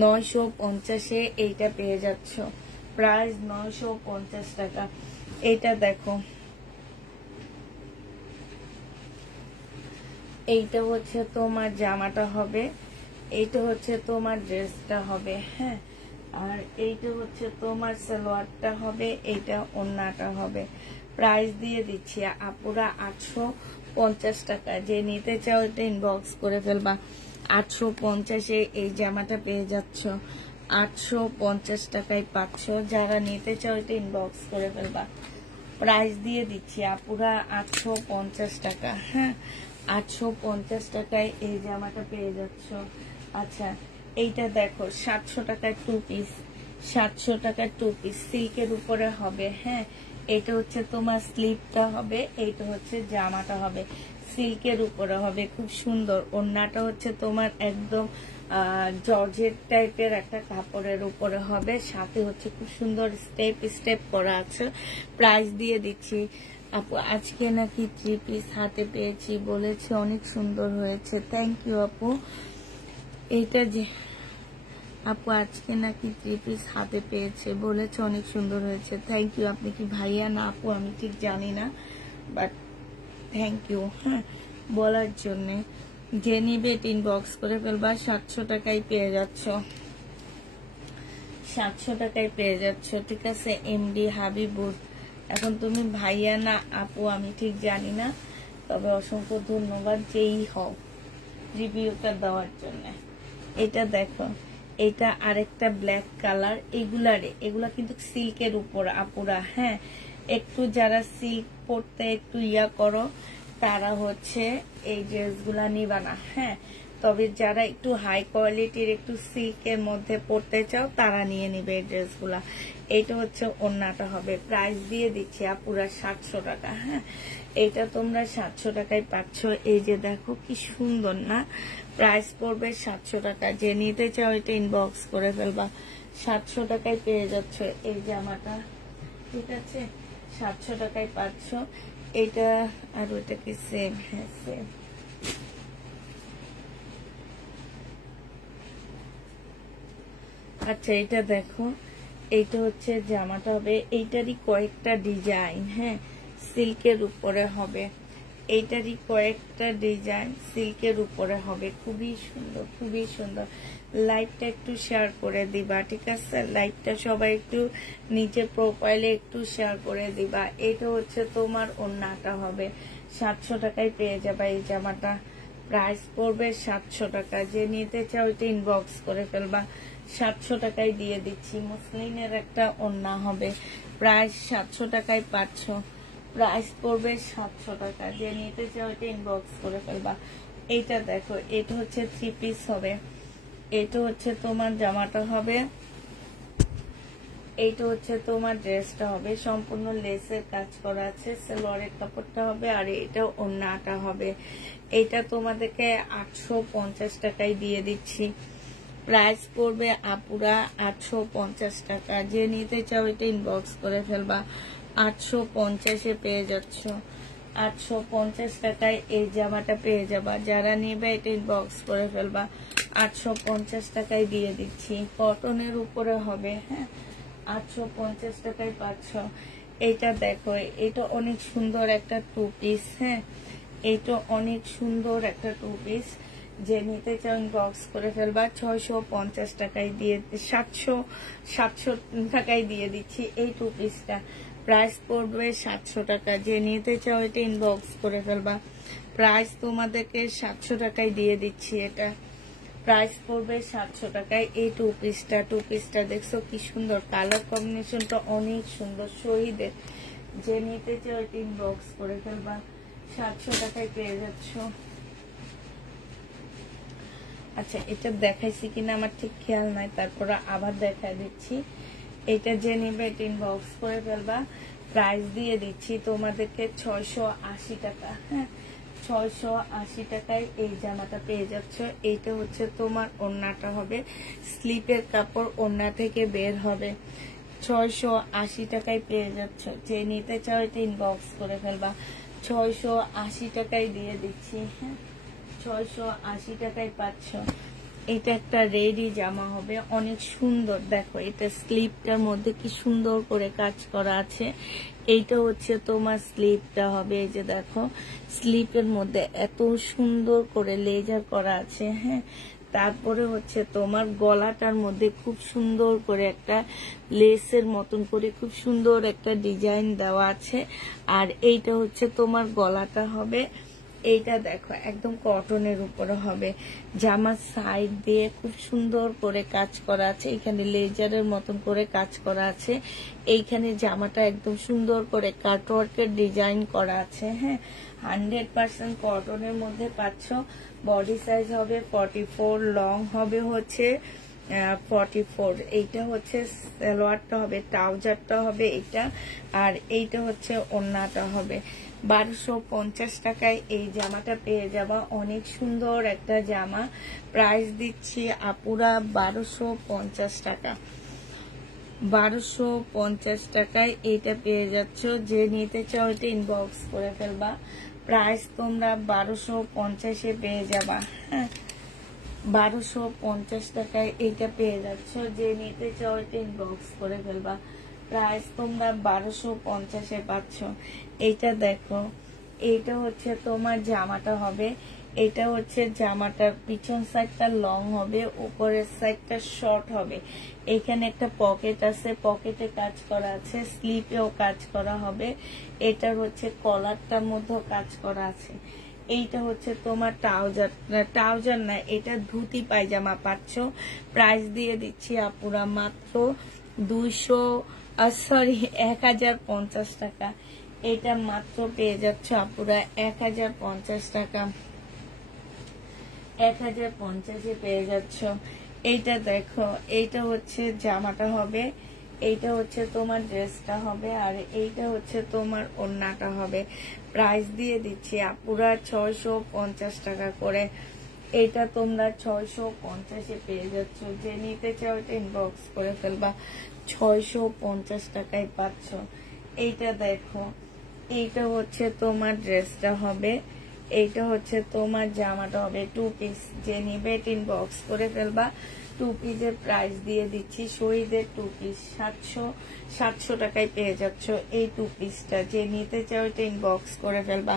950-এ এইটা পেয়ে যাচ্ছ। প্রাইস 950 টাকা। এইটা দেখো, এইটা হচ্ছে তোমার জামাটা হবে, এইটা হচ্ছে তোমার ড্রেসটা হবে। হ্যাঁ, আর এইটা হচ্ছে তোমার সালোয়ারটা হবে, এইটা ওড়নাটা হবে। প্রাইস দিয়ে দিচ্ছি আপুরা 850 টাকা। যে নিতে চাও এটা ইনবক্স করে ফেলবা। 850-এ এই জামাটা পেয়ে যাচ্ছ। 850 টাকায় পাচ্ছ। যারা নিতে চাও এটা ইনবক্স করে ফেলবা। প্রাইস দিয়ে দিচ্ছি আপুরা 850 টাকা। হ্যাঁ, 850 টাকায় এই জামাটা পেয়ে যাচ্ছ। আচ্ছা, এইটা দেখো, 700 টাকার 2 পিস, 700 টাকার 2 পিস সিল্কের উপরে হবে। হ্যাঁ, এটা হচ্ছে তোমার স্লিপটা হবে, এইটা হচ্ছে জামাটা হবে, সিল্কের উপরে হবে, খুব সুন্দর। ওড়নাটা হচ্ছে তোমার একদম জর্জেট টাইপের একটা কাপড়ের উপরে হবে, সাথে হচ্ছে খুব সুন্দর স্টেপ স্টেপ করা আছে। প্রাইস দিয়ে দিচ্ছি আপু। আজকে নাকি 3 পিস হাতে পেয়েছি, বলেছে অনেক সুন্দর হয়েছে। থ্যাংক ইউ আপু। এইটা যে আপু আজকে নাকি 3 পিস হাতে পেয়েছে, বলেছে অনেক সুন্দর হয়েছে। Thank you. আপনি কি ভাইয়া না আপু আমি ঠিক জানি না, বাট থ্যাংক ইউ হ্যাঁ বলার জন্যে। যে নিবে ইনবক্স করে ফেলবা। 700 টাকায় পেয়ে যাচ্ছ, 700 টাকায় পেয়ে যাচ্ছ, ঠিক আছে। এমডি হাবিবুর। এখন তুমি ভাইয়া না আপু আমি ঠিক জানি না, তবে অসংখ্য ধন্যবাদ যেই হও রিভিউটা দেওয়ার জন্য। এটা দেখো, এটা আরেকটা ব্ল্যাক কালার। এগুলা কিন্তু সিল্কের উপর আপুরা, হ্যাঁ একটু যারা সিল্ক পরতে একটু ইয়া করো তারা হচ্ছে এই ড্রেসগুলা নিবা না, হ্যাঁ। তবে যারা একটু হাই কোয়ালিটির একটু সিল্কের মধ্যে পরতে চাও তারা নিয়ে নিবে এই ড্রেসগুলা। এইটা হচ্ছে ওড়নাটা হবে। প্রাইস দিয়ে দিচ্ছি আপুরা 700 টাকা, হ্যাঁ। এইটা তোমরা 700 টাকায় পাচ্ছ। এই যে দেখো কি সুন্দর না, প্রাইস পড়বে 700 টাকা। যে নিতে চাও এটা ইনবক্স করে ফেলবা। 700 টাকায় পেয়ে যাচ্ছ এই জামাটা, ঠিক আছে। 700 টাকায় পাচ্ছ এটা। আর ওইটা কি সেম? হ্যাঁ সেম। আচ্ছা এটা দেখো, এইটা হচ্ছে জামাটা হবে, এইটারই কয়েকটা ডিজাইন, হ্যাঁ সিল্কের উপরে হবে। এইটারই কয়েকটা ডিজাইন সিল্কের উপরে হবে, খুবই সুন্দর খুবই সুন্দর। লাইভটা একটু শেয়ার করে দিবা, ঠিক আছে। লাইভটা সবাই একটু নিজের প্রোফাইলে একটু শেয়ার করে দিবা। এটা হচ্ছে তোমার ওড়নাটা হবে। 700 টাকায় পেয়ে যাবা এই জামাটা। প্রাইস পড়বে 700 টাকা। যে নিতে চাও এটা ইনবক্স করে ফেলবা। 700 টাকায় দিয়ে দিচ্ছি। মুসলিনের একটা ওড়না হবে, প্রাইস 700 টাকায় পাচ্ছ। প্রাইস পড়বে 700 টাকা। যে নিতে চাও এটা ইনবক্স করে ফেলবা। এইটা দেখো, এটা হচ্ছে 3 পিস হবে। এটা হচ্ছে তোমার জামাটা হবে, এইটা হচ্ছে তোমার ড্রেসটা হবে। সম্পূর্ণ লেসের কাজ করা আছে। সালোয়ারের কাপড়টা হবে আর এটা ওড়নাটা হবে। এটা তোমাদেরকে 850 টাকায় দিয়ে দিচ্ছি। প্রাইস পড়বে আপুরা 850 টাকা। যে নিতে চাও এটা ইনবক্স করে ফেলবা। 850-এ পেয়ে যাচ্ছ। 850 টাকায় এই জামাটা পেয়ে যাবা। যারা নেবে এটা ইনবক্স করে ফেলবা। 850 টাকায় দিয়ে দিচ্ছি। কটনের উপরে হবে, হ্যাঁ 850 টাকায় পাচ্ছ। এইটা দেখো, এটা অনেক সুন্দর একটা 2 পিস, হ্যাঁ এইটা অনেক সুন্দর একটা 2 পিস। যে নিতে চাও ইনবক্স করে ফেলবা। 650 টাকায় দিয়ে 700 টাকায় দিয়ে দিচ্ছি এই 2 পিসটা। প্রাইস পড়বে 700 টাকা। যে নিতে চাও এটা ইনবক্স করে ফেলবা। প্রাইস তোমাদেরকে 700 টাকায় দিয়ে দিচ্ছি। এটা প্রাইস পড়বে 700 টাকায়। এই 2 পিসটা দেখছো কি সুন্দর, কালার কম্বিনেশনটা অনেক সুন্দর শহীদের। যে নিতে চাও এটা ইনবক্স করে ফেলবা। 700 টাকায় পেয়ে যাচ্ছ। আচ্ছা এটা দেখাইছি কিনা আমার ঠিক খেয়াল নাই, তারপর আবার দেখাই দিচ্ছি। এটা যে নিবে এটা ইনবক্স করে ফেলবা। প্রাইস দিয়ে দিচ্ছি তোমাদেরকে 680 টাকা, হ্যাঁ 680 টাকায় এই জামাটা পেয়ে যাচ্ছ। এইটা হচ্ছে তোমার ওড়নাটা হবে, স্লিপের কাপড় ওড়না থেকে বের হবে। 680 টাকায় পেয়ে যাচ্ছ। যে নিতে চাও এটা ইনবক্স করে ফেলবা। 680 টাকায় দিয়ে দিচ্ছি, হ্যাঁ 680 টাকায় পাচ্ছ। এটা একটা রেডি জামা হবে, অনেক সুন্দর। দেখো এটা স্লিপটার মধ্যে কি সুন্দর করে কাজ করা আছে। এইটা হচ্ছে তোমার স্লিপটা হবে। এই যে দেখো স্লিপের মধ্যে এত সুন্দর করে লেজার করা আছে, হ্যাঁ। তারপরে হচ্ছে তোমার গলাটার মধ্যে খুব সুন্দর করে একটা লেসের মতন করে খুব সুন্দর একটা ডিজাইন দেওয়া আছে। আর এইটা হচ্ছে তোমার গলাটা হবে। এইটা দেখো একদম কটনের উপরে হবে। জামার সাইড দিয়ে খুব সুন্দর করে কাজ করা আছে, এখানে লেজারের মতন করে কাজ করা আছে। এইখানে জামাটা একদম সুন্দর করে কাটওয়ার্কের ডিজাইন করা আছে, হ্যাঁ 100% কটনের মধ্যে পাচ্ছ। বডি সাইজ হবে 44, লং হবে হচ্ছে 44। এইটা হচ্ছে সালোয়ারটা হবে, ট্রাউজারটা হবে এটা, আর এইটা হচ্ছে ওড়নাটা হবে। 1250 টাকায় এই জামাটা পেয়ে যাবা। অনেক সুন্দর একটা জামা। প্রাইস দিচ্ছি আপুরা 1250 টাকা। 1250 টাকায় এইটা পেয়ে যাচ্ছ। যে নিতে চাও এটা ইনবক্স করে ফেলবা। প্রাইস তোমরা 1250-এ পেয়ে যাবা। হ্যাঁ, 1250 টাকায় এইটা পেয়ে যাচ্ছ। যে নিতে চাও এটা ইনবক্স করে ফেলবা। প্রাইস তোমরা 1250-এ পাচ্ছ। এইটা দেখো, এইটা হচ্ছে তোমার জামাটা হবে। এটা হচ্ছে জামাটার পিছন সাইডটা লং হবে, উপরের সাইডটা শর্ট হবে। এখানে একটা পকেট আছে, পকেটে কাজ করা আছে, স্লিপেও কাজ করা হবে। এটার হচ্ছে কলারটার মধ্যেও কাজ করা আছে। এইটা হচ্ছে তোমার ট্রাউজার না, এটা ধুতি পায়জামা পাচ্ছ। প্রাইস দিয়ে দিচ্ছি আপুরা মাত্র 1050 টাকা। এটা মাত্র পেয়ে যাচ্ছ আপুরা 1050 টাকা। 1050-এ পেয়ে যাচ্ছ। এইটা দেখো, এইটা হচ্ছে জামাটা হবে, এইটা হচ্ছে তোমার ড্রেসটা হবে, আর এইটা হচ্ছে তোমার ওড়নাটা হবে। প্রাইস দিয়ে দিচ্ছি আপুরা 650 টাকা করে। এইটা তোমরা 650-এ পেয়ে যাচ্ছ। যে নিতে চাও এটা ইনবক্স করে ফেলবা। 650 টাকায় পাচ্ছ। এইটা দেখো, এইটা হচ্ছে তোমার ড্রেসটা হবে, এইটা হচ্ছে তোমার জামাটা হবে। 2 পিস। যে নিবে এটা ইনবক্স করে ফেলবা। 2 পিসের প্রাইস দিয়ে দিচ্ছি। শহীদের 2 পিস 700 টাকায় পেয়ে যাচ্ছ এই 2 পিসটা। যে নিতে চাও এটা ইনবক্স করে ফেলবা।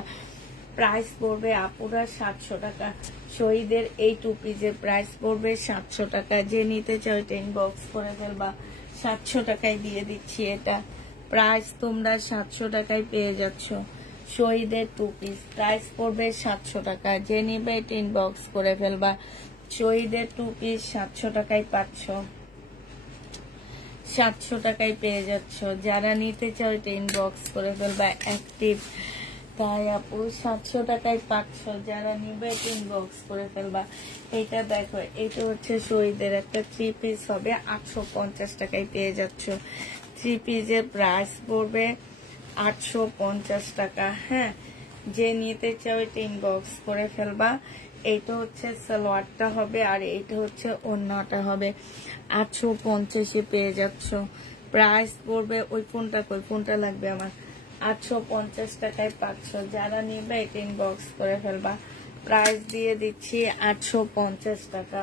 প্রাইস পড়বে আপুরা 700 টাকা। শহীদের এই 2 পিসের প্রাইস পড়বে 700 টাকা। যে নিতে চাও এটা ইনবক্স করে ফেলবা। 700 টাকায় দিয়ে দিচ্ছি এটা। প্রাইস তোমরা 700 টাকায় পেয়ে যাচ্ছ। শহীদের 2 পিস প্রাইস পড়বে 700 টাকা। যে নিবে এটা ইনবক্স করে ফেলবা। শহীদের 2 পিস 700 টাকায় পাচ্ছ। 700 টাকায় পেয়ে যাচ্ছ। যারা নিতে চাও এটা ইনবক্স করে ফেলবা। অ্যাক্টিভ তাই আপু 700 টাকায় পাচ্ছ। যারা নিবে এটা ইনবক্স করে ফেলবা। এটা দেখো, এটা হচ্ছে শহীদের একটা 3 পিস হবে, 850 টাকায় পেয়ে যাচ্ছ। 3 পিসের প্রাইস পড়বে 850 টাকা। হ্যাঁ, যে নিতে চাও এটা ইনবক্স করে ফেলবা। এইটা হচ্ছে সালোয়ারটা হবে, আর এইটা হচ্ছে ওড়নাটা হবে। 850-এ পেয়ে যাচ্ছ। প্রাইস পড়বে, ওই ফোনটা লাগবে আমার, 850 টাকায় পাচ্ছ। যারা নিবে এটা ইনবক্স করে ফেলবা। প্রাইস দিয়ে দিচ্ছি 850 টাকা।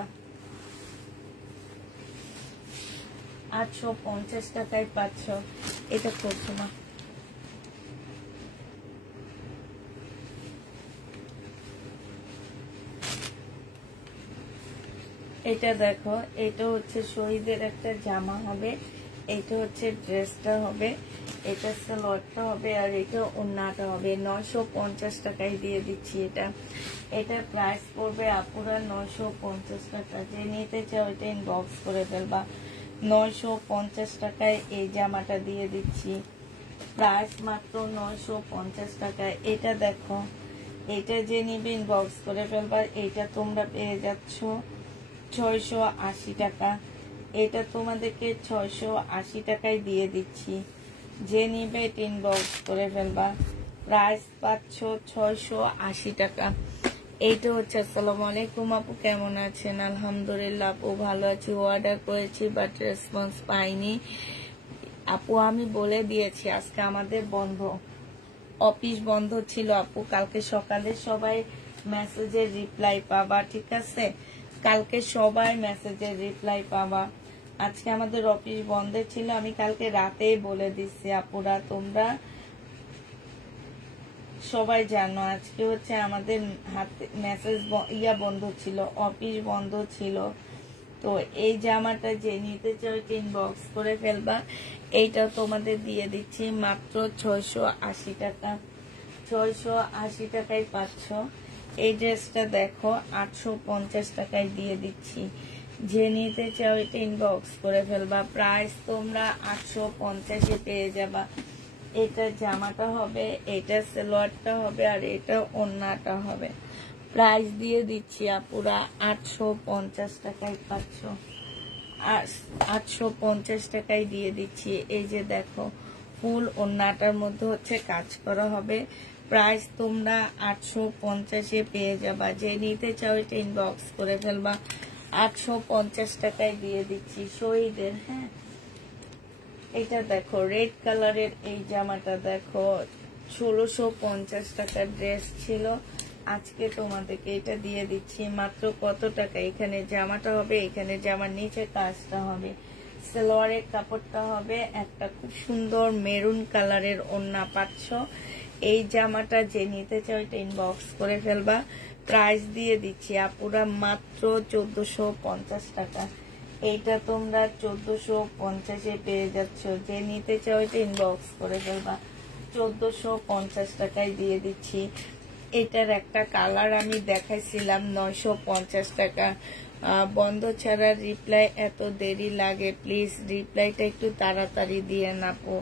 850 টাকায় পাচ্ছ। এটা করছো না, এটা দেখো, এটা হচ্ছে শহীদের একটা জামা হবে, এটা হচ্ছে ড্রেসটা হবে, এটা সালোয়ারটা হবে, আর এটা ওড়নাটা হবে। 950 টাকায় দিয়ে দিচ্ছি এটা। এটার প্রাইস পড়বে আপুরা 950 টাকা। যে নিতে চাও এটা ইনবক্স করে ফেলবা। 950 টাকায় এই জামাটা দিয়ে দিচ্ছি। প্রাইস মাত্র 950 টাকায়। এটা দেখো, এটা যে নিবে ইনবক্স করে ফেলবা। এটা তোমরা পেয়ে যাচ্ছ 680 টাকা। এটা তোমাদেরকে 680 টাকায় দিয়ে দিচ্ছি। যে নিবে এটা ইনবক্স করে ফেলবা। প্রাইস পাচ্ছ 680 টাকা। এইটা হচ্ছে। আসসালামু আলাইকুম আপু, কেমন আছেন? আলহামদুলিল্লাহ আপু ভালো আছি। অর্ডার করেছি বাট রেসপন্স পাইনি আপু। আমি বলে দিয়েছি আজকে আমাদের বন্ধ, অফিস বন্ধ ছিল আপু। কালকে সকালে সবাই মেসেজের রিপ্লাই পাবা, ঠিক আছে? কালকে সবাই মেসেজের রিপ্লাই পাবা। আজকে আমাদের অফিস বন্ধ ছিল, আমি কালকে রাতেই বলে দিচ্ছি আপুরা, তোমরা সবাই জানো। আজকে হচ্ছে আমাদের হাতে মেসেজ বন্ধ ছিল, অফিস বন্ধ ছিল। তো এই জামাটা যে নিতে চাও ইনবক্স করে ফেলবা। এইটা তোমাদের দিয়ে দিচ্ছি মাত্র 680 টাকা। 680 টাকায় পাচ্ছ। এই ড্রেসটা দেখো 850 টাকায় দিয়ে দিচ্ছি। যে নিতে চাও এটা ইনবক্স করে ফেলবা। প্রাইস তোমরা 850-এ পেয়ে যাবা। এটা জামাটা হবে, এটা সালোয়ারটা হবে, আর এটা ওড়নাটা হবে। প্রাইস দিয়ে দিচ্ছি আপুরা 850 টাকায় পাচ্ছ। 850 টাকায় দিয়ে দিচ্ছি। এই যে দেখো ফুল ওড়নাটার মধ্যে হচ্ছে কাজ করা হবে। প্রাইস তোমরা 850-এ পেয়ে যাবা। যে নিতে চাও এটা ইনবক্স করে ফেলবা। 850 টাকায় দিয়ে দিচ্ছি শহীদের। হ্যাঁ, এটা দেখো রেড কালারের এই জামাটা দেখো 1650 টাকার ড্রেস ছিল, আজকে তোমাদেরকে এটা দিয়ে দিচ্ছি মাত্র কত টাকা। এখানে জামাটা হবে, এখানে জামার নিচে কাজটা হবে, সালোয়ারের কাপড়টা হবে একটা খুব সুন্দর মেরুন কালারের ওড়না পাচ্ছ। এই জামাটা যে নিতে চাও এটা ইনবক্স করে ফেলবা। প্রাইস দিয়ে দিচ্ছি আপুরা মাত্র 1450 টাকা। এইটা তোমরা 1450-এ পেয়ে যাচ্ছ। যে নিতে চাও এটা ইনবক্স করে ফেলবা। 1450 টাকায় দিয়ে দিচ্ছি। এটার একটা কালার আমি দেখাইছিলাম 950 টাকা। বন্ধ ছাড়া রিপ্লাই এত দেরি লাগে, প্লিজ রিপ্লাইটা একটু তাড়াতাড়ি দিয়ে নাপো।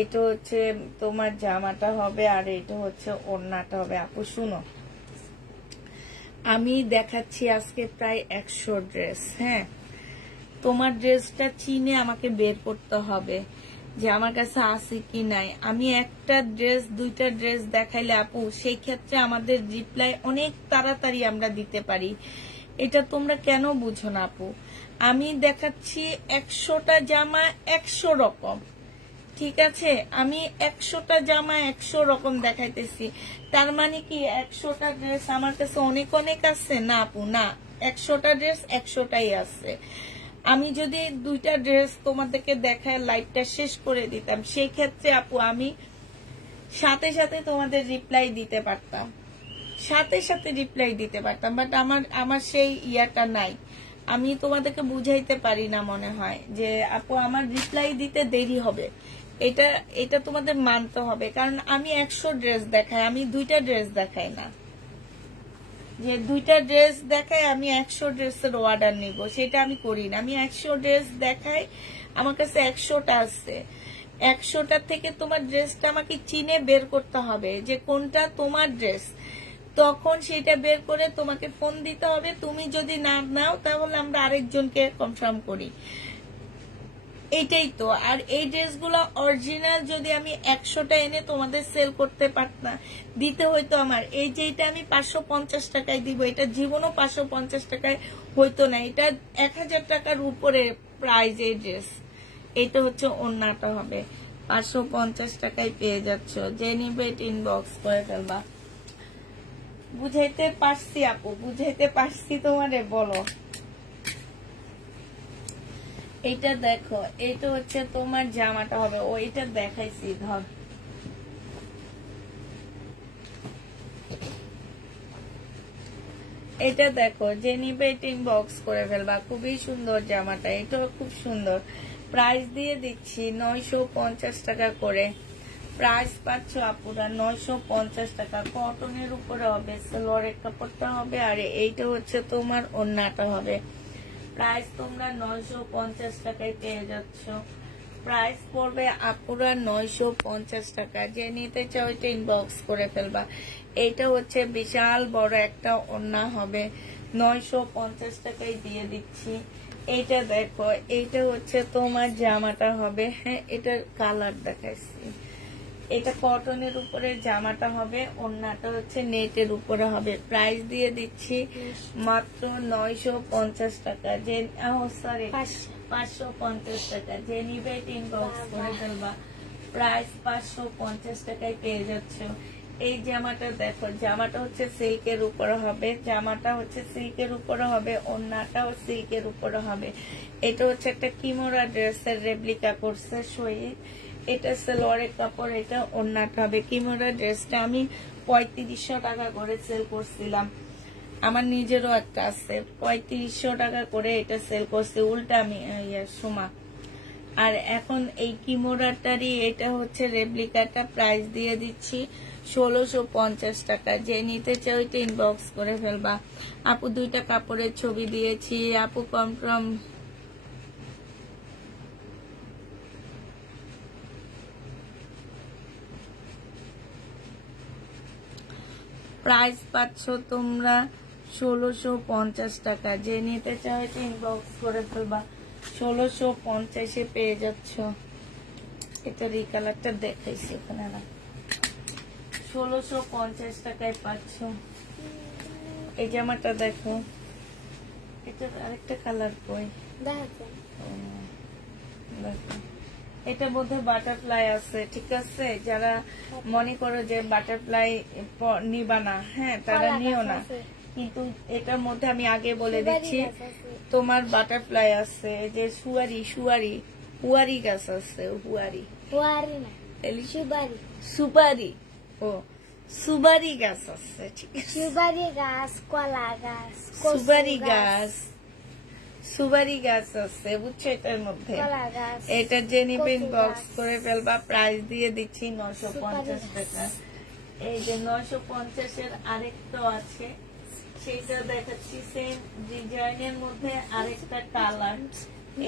এটা হচ্ছে তোমার জামাটা হবে আর এটা হচ্ছে ওড়নাটা হবে। আপু শুনো, আমি দেখাচ্ছি আজকে প্রায় 100 ড্রেস। হ্যাঁ, তোমার ড্রেসটা চিনে আমাকে বের করতে হবে যে আমার কাছে আছে কি নাই। আমি একটা ড্রেস দুইটা ড্রেস দেখাইলে আপু সেই ক্ষেত্রে আমাদের রিপ্লাই অনেক তাড়াতাড়ি আমরা দিতে পারি। এটা তোমরা কেন বুঝো না আপু? আমি দেখাচ্ছি 100টা জামা 100 রকম, ঠিক আছে? আমি 100টা জামা 100 রকম দেখাইতেছি, তার মানে কি 100টা ড্রেস আমার কাছে অনেক অনেক আছে? না আপু না, 100টা ড্রেস 100টাই আছে। আমি যদি দুইটা ড্রেস তোমাদেরকে দেখায় লাইভটা শেষ করে দিতাম, সেই ক্ষেত্রে আপু আমি সাথে সাথে তোমাদের রিপ্লাই দিতে পারতাম, সাথে সাথে রিপ্লাই দিতে পারতাম, বাট আমার সেই ইয়াটা নাই। আমি তোমাদেরকে বুঝাইতে পারি না মনে হয় যে আপু আমার রিপ্লাই দিতে দেরি হবে। এটা তোমাদের মানতে হবে, কারণ আমি 100 ড্রেস দেখাই, আমি দুইটা ড্রেস দেখাই না। যে দুইটা ড্রেস দেখাই আমি 100 ড্রেসের অর্ডার নিব, সেটা আমি করি না। আমি 100 ড্রেস দেখাই, আমার কাছে 100টা আছে। 100টা থেকে তোমার ড্রেসটা আমাকে চিনে বের করতে হবে যে কোনটা তোমার ড্রেস, তখন সেটা বের করে তোমাকে ফোন দিতে হবে। তুমি যদি না নাও তাহলে আমরা আরেকজনকে কনফার্ম করি, এইটাই তো। আর এই ড্রেসগুলো অরিজিনাল যদি আমি 100টা এনে তোমাদের সেল করতে পারতাম, দিতে হইতো আমার, এই যে এটা আমি 550 টাকায় দিব, এটা জীবনও 550 টাকায় হইতো না। এটা 1000 টাকার উপরে প্রাইস এই ড্রেস। এইটা হচ্ছে ওড়নাটা হবে, 550 টাকায় পেয়ে যাচ্ছ। যে নিবে এটা ইনবক্স করে ফেলবা। বুঝাইতে পারছি আপু? বুঝাইতে পারছি তোমারে? বলো। এটা দেখো, এটা হচ্ছে তোমার জামাটা হবে, ওইটা দেখাইছি। ধর এটা দেখো, যে নিবে এটা ইনবক্স করে ফেলবা। খুবই সুন্দর জামাটা, এটাও খুব সুন্দর। প্রাইস দিয়ে দিচ্ছি 950 টাকা করে। প্রাইস পাচ্ছ আপুরা 950 টাকা। কটনের উপরে হবে, সালোয়ারের কাপড়টা হবে, আর এইটা হচ্ছে তোমার ওড়নাটা হবে। প্রাইস তোমরা 950 টাকায় পেয়ে যাচ্ছ। প্রাইস পড়বে আপুরা 950 টাকা। যে নিতে চাও এটা ইনবক্স করে ফেলবা। এইটা হচ্ছে বিশাল বড় একটা ওড়না হবে, 950 টাকায় দিয়ে দিচ্ছি। এইটা দেখো, এইটা হচ্ছে তোমার জামাটা হবে। হ্যাঁ, এটার কালার দেখাইছি। এটা কটনের উপরে জামাটা হবে, ওড়নাটা হচ্ছে নেটের উপরে হবে। প্রাইস দিয়ে দিচ্ছি মাত্র 950 টাকা। যে সরি 550 টাকা। যে নিবে ইনবক্স করে ফেলবা। প্রাইস 550 টাকায় পেয়ে যাচ্ছ। এই জামাটা দেখো, জামাটা হচ্ছে সিল্কের উপরে হবে, জামাটা হচ্ছে সিল্কের উপরে হবে, ওড়নাটাও সিল্কের উপরে হবে। এটা হচ্ছে একটা কিমোরা ড্রেসের রেপ্লিকা করছে শহীদ। এটা সালোয়ারের কাপড়, এটা ওড়নাটা হবে। কিমোরা ড্রেসটা আমি 3500 টাকা করে সেল করছিলাম, আমার নিজেরও একটা আছে, 3500 টাকা করে এটা সেল করছি, উল্টা আমি সুমা। আর এখন এই কিমোরাটারই এটা হচ্ছে রেপ্লিকাটা, প্রাইস দিয়ে দিচ্ছি 1650 টাকা। যে নিতে চাও এটা ইনবক্স করে ফেলবা। আপু দুইটা কাপড়ের ছবি দিয়েছি, আপু কনফার্ম। প্রাইস পাচ্ছ তোমরা 1650 টাকা। যে নিতে চাও এটা ইনবক্স করে ফেলবা। 1650 পেয়ে যাচ্ছ। এটার এই কালারটা দেখাইছি ওখানে না, 1650 টাকায় পাচ্ছ। এই জামাটা দেখো, এটার আরেকটা কালার কই দেখো, এটা বোধহয় বাটারফ্লাই আছে, ঠিক আছে। যারা মনে করো যে বাটারফ্লাই নিবা না, হ্যাঁ তারা নিও না, কিন্তু এটার মধ্যে আমি আগে বলে দিচ্ছি তোমার বাটারফ্লাই আছে, যে হুয়ারি গাছ আছে, সুপারি ও সুপারি গাছ আছে, ঠিক আছে, সুপারি গাছ, কলা গাছ, সুপারি গাছ আছে, বুঝছো। এটার মধ্যে এটা যে নিবে ইনবক্স করে ফেলবা। প্রাইস দিয়ে দিচ্ছি 950 টাকা। এই যে 950 এর আরেকটা আছে, সেটা দেখাচ্ছি সেম ডিজাইনের মধ্যে আরেকটা কালার।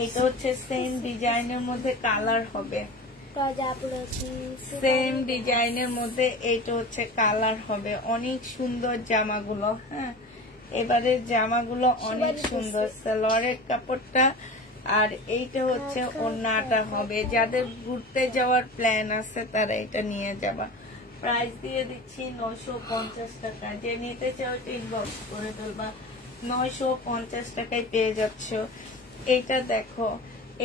এটা হচ্ছে সেম ডিজাইনের মধ্যে কালার হবে, সেম ডিজাইনের মধ্যে এইটা হচ্ছে কালার হবে। অনেক সুন্দর জামাগুলো, হ্যাঁ এবারের জামাগুলো অনেক সুন্দর। সালোয়ারের কাপড়টা আর এইটা হচ্ছে ওড়নাটা হবে। যাদের ঘুরতে যাওয়ার প্ল্যান আছে তারা এটা নিয়ে যাবা। প্রাইস দিয়ে দিচ্ছি 950 টাকা। যে নিতে চাও ইনবক্স করে ফেলবা, 950 টাকায় পেয়ে যাচ্ছ। এইটা দেখো,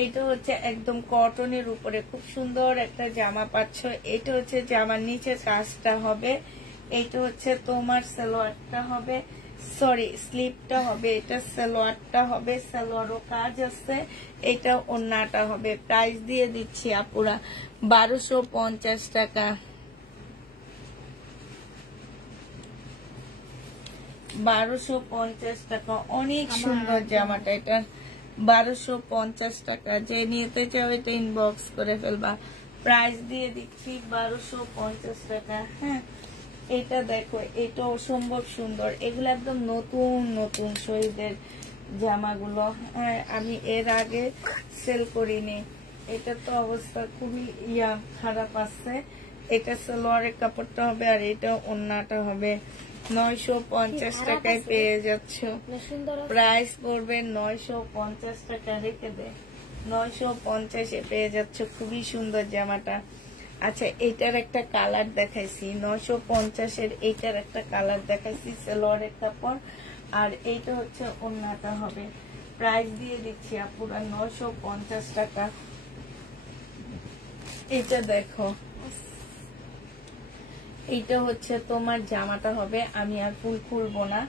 এইটা হচ্ছে একদম কটনের উপরে খুব সুন্দর একটা জামা পাচ্ছ। এটা হচ্ছে জামার নিচের কাজটা হবে, এইটা হচ্ছে তোমার সালোয়ারটা হবে, সরি স্লিপটা হবে, এটা সালোয়ারটা হবে, সালোয়ারও কাজ আছে, এটা ওড়নাটা হবে। প্রাইস দিয়ে দিচ্ছি আপুরা 1250 টাকা। 1250 টাকা, অনেক সুন্দর জামাটা। এটা 1250 টাকা। যে নিতে চাও এটা ইনবক্স করে ফেলবা। প্রাইস দিয়ে দিচ্ছি 1250 টাকা। হ্যাঁ এটা দেখো, এটা অসম্ভব সুন্দর। এগুলো একদম নতুন নতুন শহীদের জামাগুলো, হ্যাঁ আমি এর আগে সেল করিনি। এটা তো অবস্থা খুবই খারাপ আছে। এটা সালোয়ারের কাপড়টা হবে আর এটা ওড়নাটা হবে। 950 টাকায় পেয়ে যাচ্ছ। প্রাইস পড়বে 950 টাকা। রেখে দে, 950-এ পেয়ে যাচ্ছ। খুবই সুন্দর জামাটা। আচ্ছা এইটার একটা কালার দেখাইছি, 950-এর এইটার একটা কালার দেখাইছি, সালোয়ারের কাপড় আর এইটা হচ্ছে ওড়নাটা হবে। প্রাইস দিয়ে দিচ্ছি আপুরা 950 টাকা। এটা দেখো, এইটা হচ্ছে তোমার জামাটা হবে। আমি আর ফুল খুলবো না।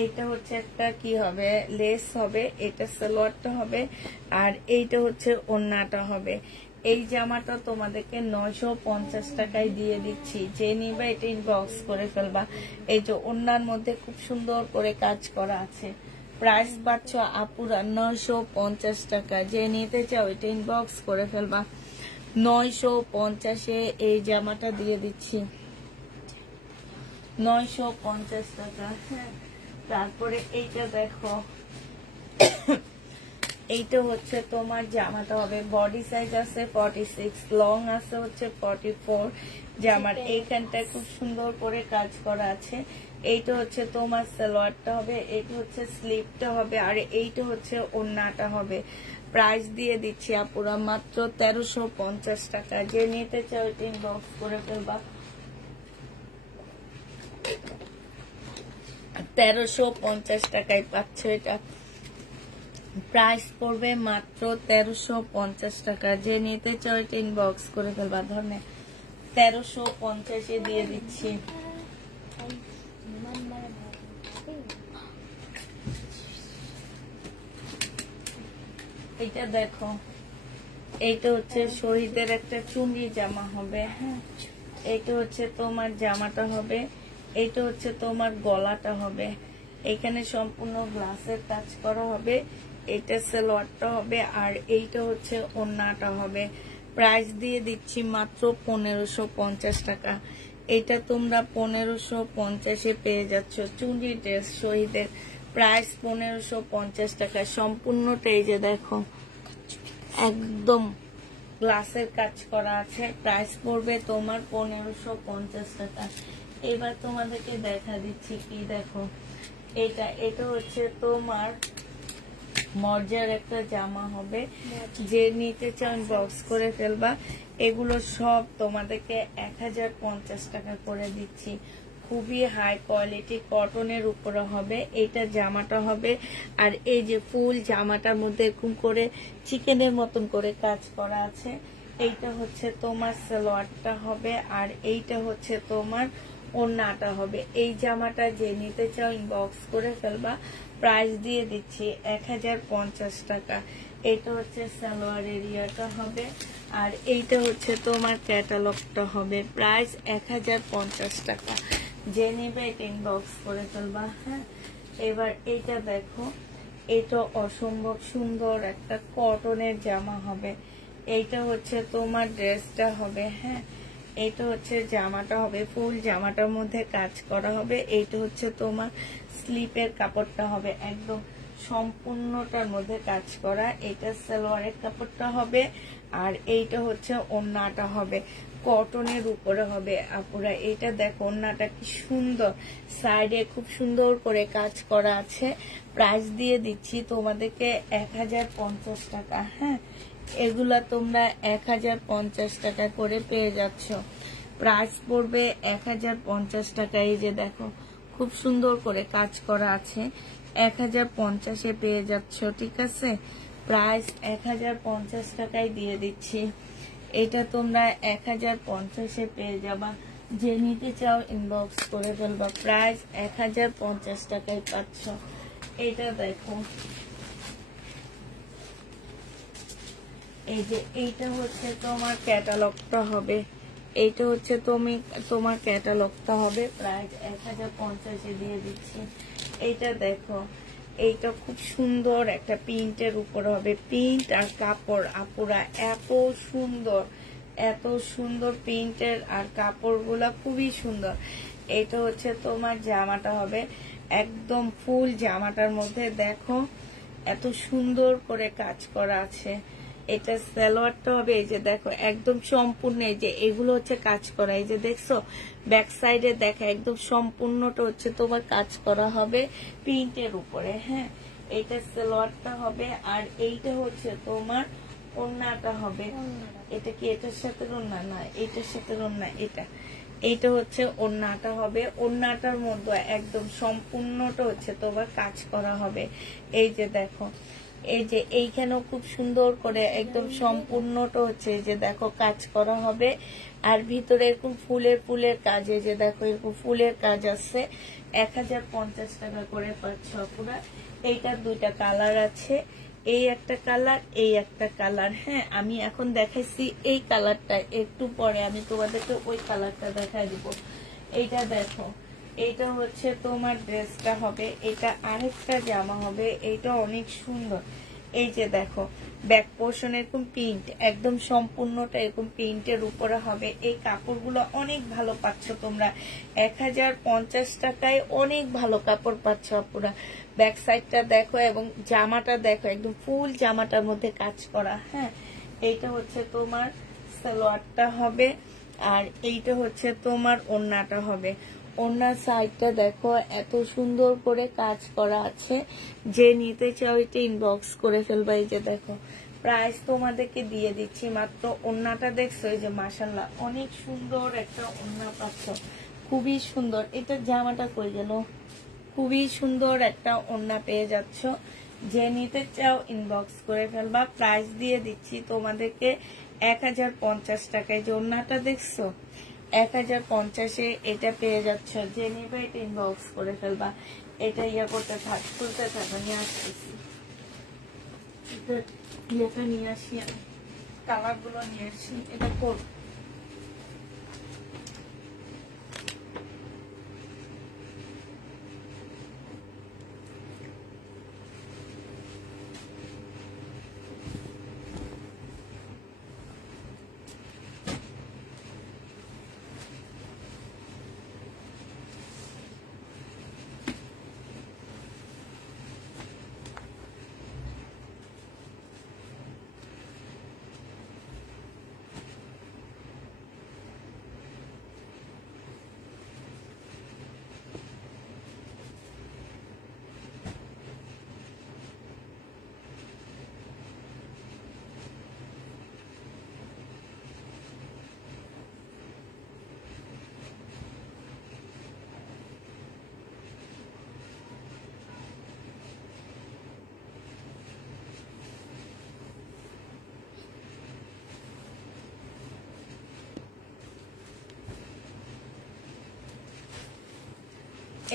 এইটা হচ্ছে একটা কি হবে, লেস হবে, এটা সালোয়ারটা হবে আর এইটা হচ্ছে ওড়নাটা হবে। এই জামাটা তোমাদেরকে 950 টাকায় দিয়ে দিচ্ছি। যে নিবা এটা ইনবক্স করে ফেলবা। এই যে ওড়নার মধ্যে খুব সুন্দর করে কাজ করা আছে। প্রাইস পাচ্ছ আপুরা 950 টাকা। যে নিতে চাও এটা ইনবক্স করে ফেলবা। 950-এ এই জামাটা দিয়ে দিচ্ছি, 950 টাকা। হ্যাঁ তারপরে এইটা দেখো, এইটা হচ্ছে তোমার জামাটা হবে। বডি সাইজ আছে 46, লং আছে হচ্ছে 44। জামার এইখানটায় খুব সুন্দর করে কাজ করা আছে। এইটা হচ্ছে তোমার সালোয়ারটা হবে, এইটা হচ্ছে স্লিপটা হবে আর এইটা হচ্ছে ওড়নাটা হবে। প্রাইস দিয়ে দিচ্ছি আপুরা মাত্র 1350 টাকা। যে নিতে চাও এটা ইনবক্স করে ফেলবা। 1350 টাকায় পাচ্ছ এটা। প্রাইস পড়বে মাত্র 1350 টাকা। যে নিতে চাও এটা ইনবক্স করে ফেলবা। ধরনের 1350-এ দিয়ে দিচ্ছি। এটা দেখো, এইটা হচ্ছে শহীদের একটা চুন্ডি জামা হবে। হ্যাঁ এইটা হচ্ছে তোমার জামাটা হবে, এইটা হচ্ছে তোমার গলাটা হবে। এখানে সম্পূর্ণ গ্লাসের কাজ করা হবে। এইটা সালোয়ারটা হবে আর এইটা হচ্ছে ওড়নাটা হবে। প্রাইস দিয়ে দিচ্ছি মাত্র 1550 টাকা। এটা তোমরা 1550-এ পেয়ে যাচ্ছ। চুন্ডি ড্রেস শহীদের, প্রাইস 1550 টাকা। সম্পূর্ণটা এই যে দেখো একদম গ্লাসের কাজ করা আছে। প্রাইস পড়বে তোমার 1550 টাকা। এবার তোমাদেরকে দেখা দিচ্ছি কি দেখো, এটা হচ্ছে তোমার মজার একটা জামা হবে, যে নিতে চাও বক্স করে ফেলবা। এগুলো সব তোমাদেরকে 1050 টাকা করে দিচ্ছি। খুবই হাই কোয়ালিটি কটনের উপরে হবে। এইটা জামাটা হবে, আর এই যে ফুল জামাটার মধ্যে এরকম করে চিকেনের মতন করে কাজ করা আছে। এইটা হচ্ছে তোমার সালোয়ারটা হবে, আর এইটা হচ্ছে তোমার ওড়নাটা হবে। এই জামাটা যে নিতে চাও ইনবক্স করে ফেলবা। প্রাইস দিয়ে দিচ্ছি 1050 টাকা। এটা হচ্ছে সালোয়ার এরিয়াটা হবে, আর এইটা হচ্ছে তোমার ক্যাটালগটা হবে। প্রাইস 1050 টাকা। যে নেবে এটা ইনবক্স করে ফেলবা। হ্যাঁ, এবার এইটা দেখো, এটা অসম্ভব সুন্দর একটা কটনের জামা হবে। এইটা হচ্ছে তোমার ড্রেসটা হবে। হ্যাঁ, এইটা হচ্ছে জামাটা হবে, ফুল জামাটার মধ্যে কাজ করা হবে। এইটা হচ্ছে তোমার স্লিপের কাপড়টা হবে, একদম সম্পূর্ণটার মধ্যে কাজ করা। এটা সালোয়ারের কাপড়টা হবে, আর এইটা হচ্ছে ওড়নাটা হবে, কটনের উপরে হবে। আপুরা এটা দেখো, ওড়নাটা কি সুন্দর, সাইডে খুব সুন্দর করে কাজ করা আছে। প্রাইস দিয়ে দিচ্ছি তোমাদেরকে 1050 টাকা। হ্যাঁ, এগুলা তোমরা 1050 টাকা করে পেয়ে যাচ্ছ। প্রাইস পড়বে 1050 টাকা। এই যে দেখো, খুব সুন্দর করে কাজ করা আছে, 1050-এ পেয়ে যাচ্ছ। ঠিক আছে, প্রাইস 1050 টাকায় দিয়ে দিচ্ছি। এটা তোমরা 1050-এ পেয়ে যাবা। যে নিতে চাও ইনবক্স করে ফেলবা। প্রাইস 1050 টাকায় পাচ্ছ। এটা দেখো, এই যে এইটা হচ্ছে তোমার ক্যাটালগটা হবে। এইটা হচ্ছে তোমার ক্যাটালগটা হবে। প্রাইস 1050-এ দিয়ে দিচ্ছি। এইটা দেখো, এইটা খুব সুন্দর একটা প্রিন্টের উপর হবে। প্রিন্ট আর কাপড় আপুরা এত সুন্দর প্রিন্টের, আর কাপড়গুলা খুবই সুন্দর। এটা হচ্ছে তোমার জামাটা হবে, একদম ফুল জামাটার মধ্যে দেখো এত সুন্দর করে কাজ করা আছে। এটা সালোয়ারটা হবে, এই যে দেখো একদম সম্পূর্ণ, এই যে এগুলো হচ্ছে কাজ করা। এই যে দেখছো ব্যাক সাইডে দেখো, একদম সম্পূর্ণটা হচ্ছে তোমার কাজ করা হবে প্রিন্টের উপরে। হ্যাঁ, এইটা সালোয়ারটা হবে, আর এইটা হচ্ছে তোমার ওড়নাটা হবে। এটা কি এটার সাথে ওড়না? না, এটার সাথে ওড়না। এইটা হচ্ছে ওড়নাটা হবে। ওড়নাটার মধ্যে একদম সম্পূর্ণটা হচ্ছে তোমার কাজ করা হবে। এই যে দেখো, এই যে এইখানেও খুব সুন্দর করে একদম সম্পূর্ণটা হচ্ছে এই যে দেখো কাজ করা হবে। আর ভিতরে এরকম ফুলের কাজ, এই যে দেখো এরকম ফুলের কাজ আছে। 1050 টাকা করে পাচ্ছ পুরা। এইটার দুইটা কালার আছে, এই একটা কালার, এই একটা কালার। হ্যাঁ, আমি এখন দেখাইছি এই কালারটা, একটু পরে আমি তোমাদেরকে ওই কালারটা দেখাই দিব। এইটা দেখো, এইটা হচ্ছে তোমার ড্রেসটা হবে। এটা আরেকটা জামা হবে, এইটা অনেক সুন্দর। এই যে দেখো ব্যাক পোর্শন এরকম প্রিন্ট, একদম সম্পূর্ণটা এরকম প্রিন্টের উপরে হবে। এই কাপড়গুলো অনেক ভালো পাচ্ছ তোমরা। 1050 টাকায় অনেক ভালো কাপড় পাচ্ছ আপুরা। ব্যাক সাইডটা দেখো এবং জামাটা দেখো, একদম ফুল জামাটার মধ্যে কাজ করা। হ্যাঁ, এইটা হচ্ছে তোমার সালোয়ারটা হবে, আর এইটা হচ্ছে তোমার ওড়নাটা হবে। ওড়নার সাইডটা দেখো এত সুন্দর করে কাজ করা আছে। যে নিতে চাও এটা ইনবক্স করে ফেলবা। এই যে দেখো, প্রাইস তোমাদেরকে দিয়ে দিচ্ছি মাত্র। ওড়নাটা দেখছো, এই যে মাশাআল্লাহ অনেক সুন্দর একটা ওড়না পাচ্ছ, খুবই সুন্দর। এটা জামাটা কই গেল? খুবই সুন্দর একটা ওড়না পেয়ে যাচ্ছ। যে নিতে চাও ইনবক্স করে ফেলবা। প্রাইস দিয়ে দিচ্ছি তোমাদেরকে 1050 টাকায়। যে ওড়নাটা দেখছো 1050-এ এটা পেয়ে যাচ্ছ। যে নিবে এটা ইনবক্স করে ফেলবা। এটা করতে থাক, খুলতে থাকো। নিয়ে আসতেছি, ইয়েটা নিয়ে আসি, কালার গুলো নিয়ে আসি। এটা করবো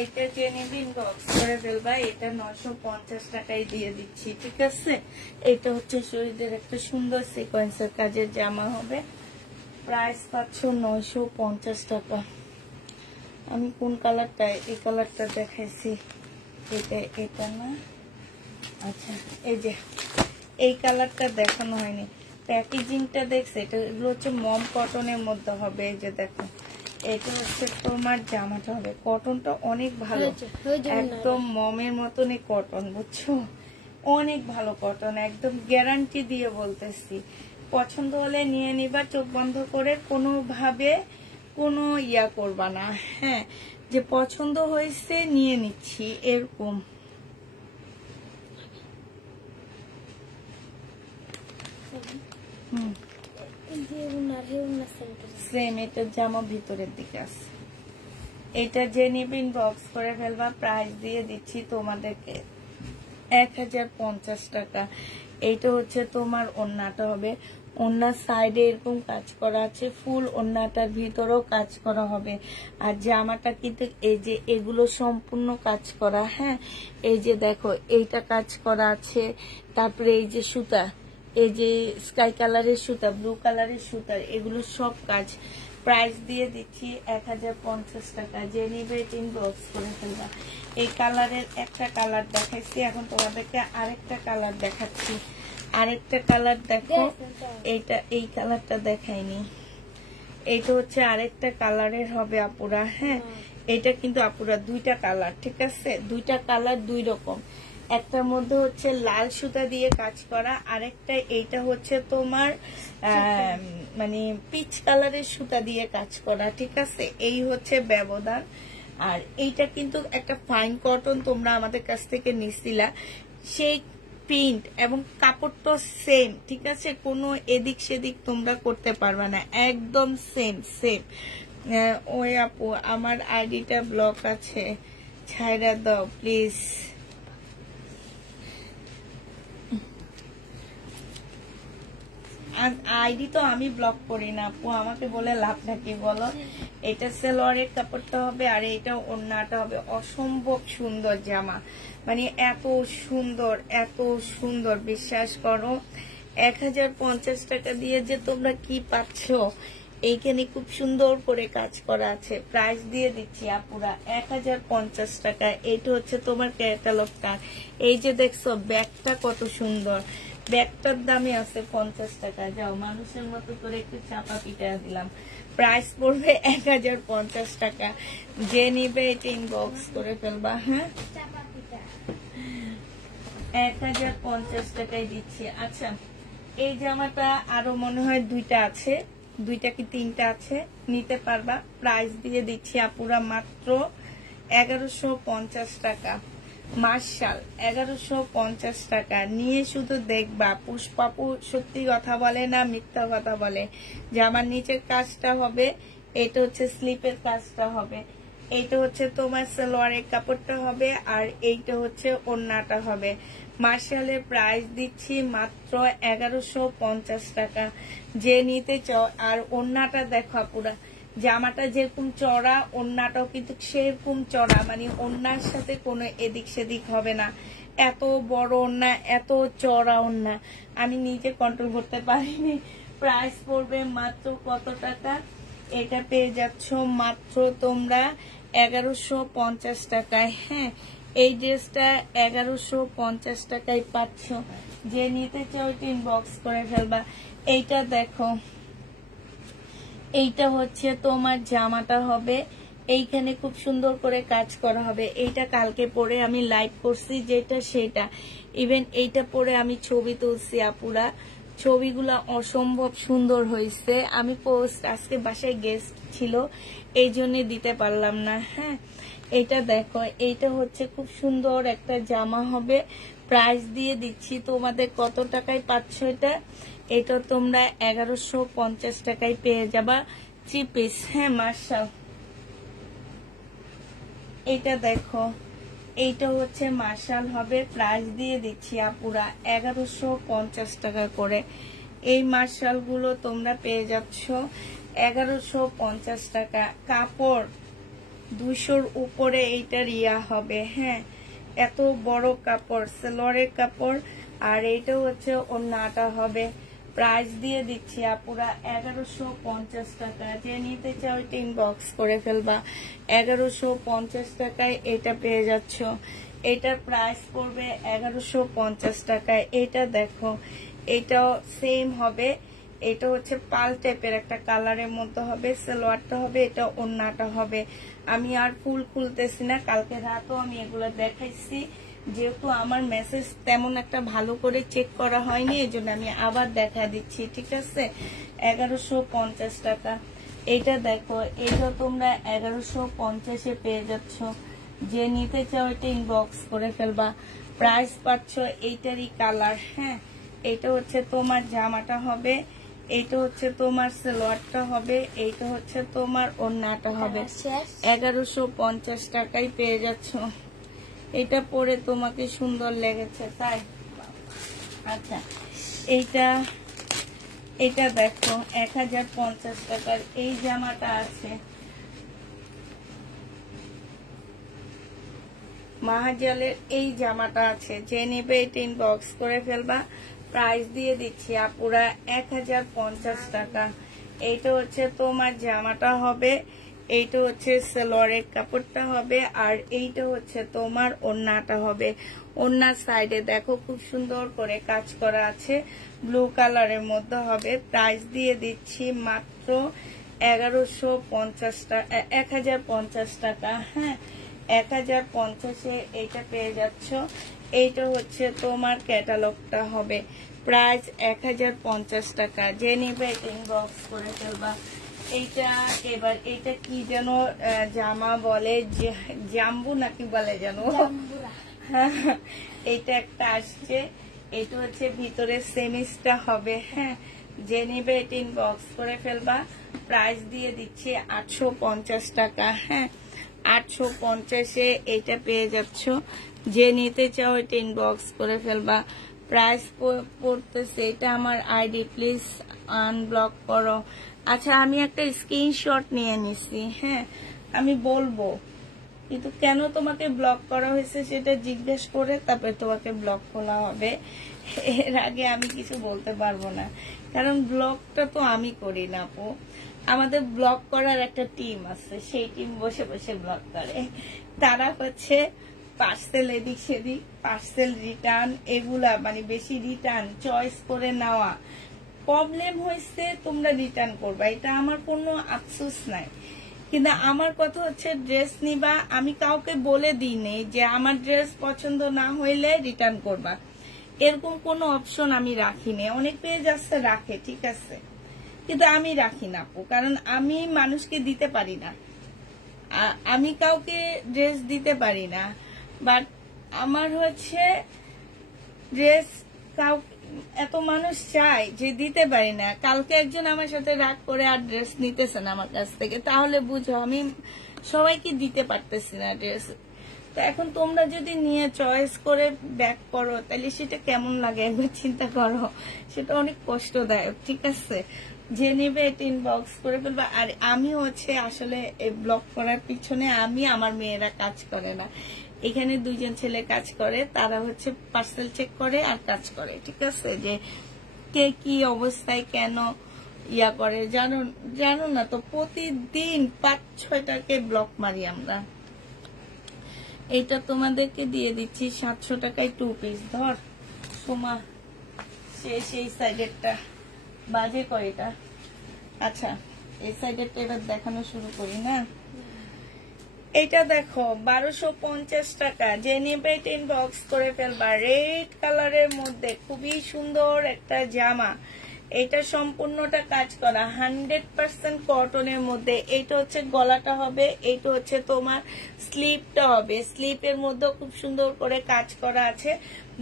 এটা জেনে বক্স করে ফেলবা, এটা 950 টাকায় দিয়ে দিচ্ছি, ঠিক আছে। এটা হচ্ছে শহীদের একটা সুন্দর সিকোয়েন্সের কাজের জামা হবে, প্রাইস পাচ্ছ 950 টাকা। আমি কোন কালারটা, এই কালারটা দেখাইছি, এটা না, আচ্ছা এই যে এই কালারটা দেখানো হয়নি, প্যাকেজিংটা দেখছে, এটা এগুলো হচ্ছে মম কটনের মধ্যে হবে। এই যে দেখো, এটা হচ্ছে তোমার জামাটা হবে, কটনটা অনেক ভালো, একদম মমের মতনই কটন, বুঝছো, অনেক ভালো কটন, একদম গ্যারান্টি দিয়ে বলতেছি। পছন্দ হলে নিয়ে নিবা, চোখ বন্ধ করে, কোনোভাবে কোনো ইয়া করবা না, হ্যাঁ, যে পছন্দ হয়েছে নিয়ে নিচ্ছি এরকম। সেম, এটা জামা ভিতরের দিকে আছে। এটা যে নিবে ইনবক্স করে ফেলবা, প্রাইস দিয়ে দিচ্ছি তোমাদেরকে 1050 টাকা। এইটা হচ্ছে তোমার ওড়নাটা হবে, ওড়নার সাইডে এরকম কাজ করা আছে, ফুল ওড়নাটার ভিতরেও কাজ করা হবে। আর জামাটা কিন্তু এই যে এগুলো সম্পূর্ণ কাজ করা, হ্যাঁ, এই যে দেখো এইটা কাজ করা আছে, তারপরে এই যে সুতা, এই যে স্কাই কালারের সুতা, ব্লু কালারের সুতা, এগুলো সব কাজ। প্রাইস দিয়ে দিচ্ছি 1050 টাকা। যে নিবে ইনবক্স করে ফেলবা। এই কালারের একটা কালার দেখাইছি, এখন তোমাদেরকে আরেকটা কালার দেখাচ্ছি। আরেকটা কালার দেখো, এইটা, এই কালারটা দেখাইনি, এইটা হচ্ছে আরেকটা কালারের হবে আপুরা, হ্যাঁ, এটা কিন্তু আপুরা দুইটা কালার, ঠিক আছে, দুইটা কালার দুই রকম। একটার মধ্যে হচ্ছে লাল সুতা দিয়ে কাজ করা, আরেকটা এইটা হচ্ছে তোমার মানে পিচ কালারের সুতা দিয়ে কাজ করা, ঠিক আছে, এই হচ্ছে ব্যবধান। আর এইটা কিন্তু একটা ফাইন কটন, তোমরা আমাদের কাছ থেকে নিছিলা, সেই প্রিন্ট এবং কাপড়টা সেম, ঠিক আছে, কোনো এদিক সেদিক তোমরা করতে পারবা না, একদম সেম সেম। ওই আপু আমার আইডিটা ব্লক আছে, ছাইরা দাও প্লিজ। আইডি তো আমি ব্লক করি না আপু, আমাকে বলে লাভ নাকি বলো। এটা সালোয়ারের কাপড়টা হবে, আর এটা ওড়নাটা হবে, অসম্ভব সুন্দর জামা, মানে এত সুন্দর, এত সুন্দর, বিশ্বাস করো। 1050 টাকা দিয়ে যে তোমরা কি পাচ্ছ, এইখানে খুব সুন্দর করে কাজ করা আছে। প্রাইস দিয়ে দিচ্ছি আপুরা 1050 টাকা। এইটা হচ্ছে তোমার ক্যাটালগটা। এই যে দেখছো ব্যাগটা কত সুন্দর, ব্যাগটার দামে আছে 50 টাকা। যাও, মানুষের মতো করে একটু চাপা পিটা দিলাম। প্রাইস পড়বে 1050 টাকা। যে নিবে এটা ইনবক্স করে ফেলবা, হ্যাঁ, 1050 টাকায় দিচ্ছি। আচ্ছা, এই জামাটা আরো মনে হয় দুইটা আছে, দুইটা কি তিনটা আছে, নিতে পারবা। প্রাইস দিয়ে দিচ্ছি আপুরা মাত্র 1150 টাকা। মার্শাল 1150 টাকা নিয়ে শুধু দেখবা। পুষ্পাপু সত্যি কথা বলে না, মিথ্যা কথা বলে। জামার নিচের কাজটা হবে, এটা হচ্ছে স্লিপের কাজটা হবে, এইটা হচ্ছে তোমার সালোয়ারের কাপড়টা হবে, আর এইটা হচ্ছে ওড়নাটা হবে। মার্শালের প্রাইস দিচ্ছি মাত্র 1150 টাকা। যে নিতে চাও, আর ওড়নাটা দেখো পুরা, জামাটা যেরকম চড়া, ওড়নাটাও কিন্তু সেরকম চড়া, মানে ওড়নার সাথে কোনো এদিক সেদিক হবে না। এত বড় ওড়না, এত চড়া ওড়না, আমি নিজে কন্ট্রোল করতে পারিনি। প্রাইস পড়বে মাত্র কত টাকা? এটা পেয়ে যাচ্ছ মাত্র তোমরা 1150 টাকায়। হ্যাঁ, এই ড্রেসটা 1150 টাকায় পাচ্ছ। যে নিতে চাও ইনবক্স করে ফেলবা। এইটা দেখো, এইটা হচ্ছে তোমার জামাটা হবে, এইখানে খুব সুন্দর করে কাজ করা হবে। এইটা কালকে পরে আমি লাইভ করছি, যেটা সেটা ইভেন এইটা পরে আমি ছবি তুলছি আপুরা, ছবিগুলা অসম্ভব সুন্দর হয়েছে। আমি পোস্ট আজকে বাসায় গেস্ট ছিল, এই জন্য দিতে পারলাম না। হ্যাঁ, এটা দেখো, এইটা হচ্ছে খুব সুন্দর একটা জামা হবে। প্রাইস দিয়ে দিচ্ছি তোমাদের কত টাকায় পাচ্ছ এটা? এটা তোমরা 1150 টাকায় পেয়ে যাবা, 3 পিস। হ্যাঁ, মার্শাল। এটা দেখো, এইটা হচ্ছে মার্শাল হবে। প্রাইস দিয়ে দিচ্ছি আপুরা 1150 টাকা করে। এই মার্শাল গুলো তোমরা পেয়ে যাচ্ছ 1150 টাকা। কাপড় 200-র উপরে এইটার ইয়া হবে। হ্যাঁ, এত বড় কাপড়, সালোয়ারের কাপড়। আর এইটা হচ্ছে ওড়নাটা হবে। প্রাইস দিয়ে দিচ্ছি আপুরা 1150 টাকা। যে নিতে চাও এটা ইনবক্স করে ফেলবা। 1150 টাকায় এটা পেয়ে যাচ্ছ। এটার প্রাইস পড়বে 1150 টাকায়। এটা দেখো, এটাও সেম হবে। এটা হচ্ছে পাল টাইপের একটা কালারের মধ্যে হবে। সালোয়ারটা হবে, এটা ওড়নাটা হবে। আমি আর ফুল খুলতেছি না, কালকে রাতও আমি এগুলো দেখাইছি। যেহেতু আমার মেসেজ তেমন একটা ভালো করে চেক করা হয়নি, এই জন্য আমি আবার দেখা দিচ্ছি। ঠিক আছে, 1150 টাকা। এটা দেখো, এটা তোমরা 1150-এ পেয়ে যাচ্ছ। যে নিতে চাও এটা ইনবক্স করে ফেলবা। প্রাইস পাচ্ছ এইটারই কালার। হ্যাঁ, এটা হচ্ছে তোমার জামাটা হবে, এইটা হচ্ছে তোমার সালোয়ারটা হবে, এইটা হচ্ছে তোমার ওড়নাটা হবে। 1150 টাকায় পেয়ে যাচ্ছ। এটা পরে তোমাকে সুন্দর লেগেছে তাই? আচ্ছা, এটা দেখো 1050 টাকার এই জামাটা আছে। মাহাজালের এই জামাটা আছে। যে নেবে এটা ইনবক্স করে ফেলবা। প্রাইস দিয়ে দিচ্ছি আপুরা 1050 টাকা। এইটা হচ্ছে তোমার জামাটা হবে, এইটা হচ্ছে সালোয়ারের কাপড়টা হবে, আর এইটা হচ্ছে তোমার ওড়নাটা হবে। ওড়নার সাইডে দেখো খুব সুন্দর করে কাজ করা আছে, ব্লু কালারের মধ্যে হবে। প্রাইস দিয়ে দিচ্ছি মাত্র 1150 টাকা, 1050 টাকা। হ্যাঁ, 1050-এ এইটা পেয়ে যাচ্ছ। এইটা হচ্ছে তোমার ক্যাটালগটা হবে। প্রাইস 1050 টাকা। যে নিবে এটা ইনবক্স করে ফেলবা। এইটা এবার এটা কি যেন জামা বলে, জাম্বু নাকি বলে যেন, এইটা একটা আসছে। এটা হচ্ছে ভিতরে সেমিসটা হবে। হ্যাঁ, যে নিবে এটা ইনবক্স করে ফেলবা। প্রাইস দিয়ে দিচ্ছি 850 টাকা। হ্যাঁ, 850-এ এটা পেয়ে যাচ্ছ। যে নিতে চাও এটা ইনবক্স করে ফেলবা। প্রাইস পড়তেছে, এটা আমার আইডি, প্লিজ আনব্লক করো। আচ্ছা, আমি একটা স্ক্রিনশট নিয়ে নিছি। হ্যাঁ, আমি বলবো, কিন্তু কেন তোমাকে ব্লক করা হয়েছে সেটা জিজ্ঞেস করে তারপরে তোমাকে ব্লক করা হবে। এর আগে আমি কিছু বলতে পারবো না, কারণ ব্লকটা তো আমি করি না আপু। আমাদের ব্লক করার একটা টিম আছে, সেই টিম বসে বসে ব্লক করে। তারা হচ্ছে পার্সেল এদিক সেদিক, পার্সেল রিটার্ন, এগুলা মানে বেশি রিটার্ন চয়েস করে নেওয়া। প্রবলেম হয়েছে, তোমরা রিটার্ন করবা, এটা আমার কোনো আফসোস নাই। কিন্তু আমার কথা হচ্ছে ড্রেস নিবা, আমি কাউকে বলে দিই নেই যে আমার ড্রেস পছন্দ না হইলে রিটার্ন করবা, এরকম কোনো অপশন আমি রাখিনি। অনেক পেজ আছে রাখে, ঠিক আছে, কিন্তু আমি রাখি না আপু, কারণ আমি মানুষকে দিতে পারি না, আমি কাউকে ড্রেস দিতে পারি না। বাট আমার হচ্ছে ড্রেস এত মানুষ চায় যে দিতে পারি না। কালকে একজন আমার সাথে রাগ করে আর ড্রেস নিতেছে না আমার কাছ থেকে, তাহলে বুঝো আমি সবাইকে দিতে পারতেছি না ড্রেস। তো এখন তোমরা যদি নিয়ে চয়েস করে ব্যাক করো তাহলে সেটা কেমন লাগে একবার চিন্তা করো, সেটা অনেক কষ্টদায়ক। ঠিক আছে, যে নেবে এটা ইনবক্স করে ফেলবা। আর আমি হচ্ছে আসলে এই ব্লক করার পিছনে আমি, আমার মেয়েরা কাজ করে না, এখানে দুইজন ছেলে কাজ করে, তারা হচ্ছে পার্সেল চেক করে আর কাজ করে। ঠিক আছে, যে কে কি অবস্থায় কেন ইয়া করে জানো না তো, প্রতিদিন 5-6টাকে ব্লক মারি আমরা। এটা তোমাদেরকে দিয়ে দিচ্ছি 700 টাকায় 2 পিস। ধর সোমা, সেই সাইডেরটা বাজে কয়টা। আচ্ছা, এই সাইডেরটা এবার দেখানো শুরু করি না। এটা দেখো 1250 টাকা। যে নেবে এটা ইনবক্স করে ফেলবা। রেড কালারের মধ্যে খুবই সুন্দর একটা জামা, এটা সম্পূর্ণটা কাজ করা 100% কটনের মধ্যে। এটা হচ্ছে গলাটা হবে, এটা হচ্ছে তোমার স্লিপটা হবে। স্লিপের মধ্যে খুব সুন্দর করে কাজ করা আছে।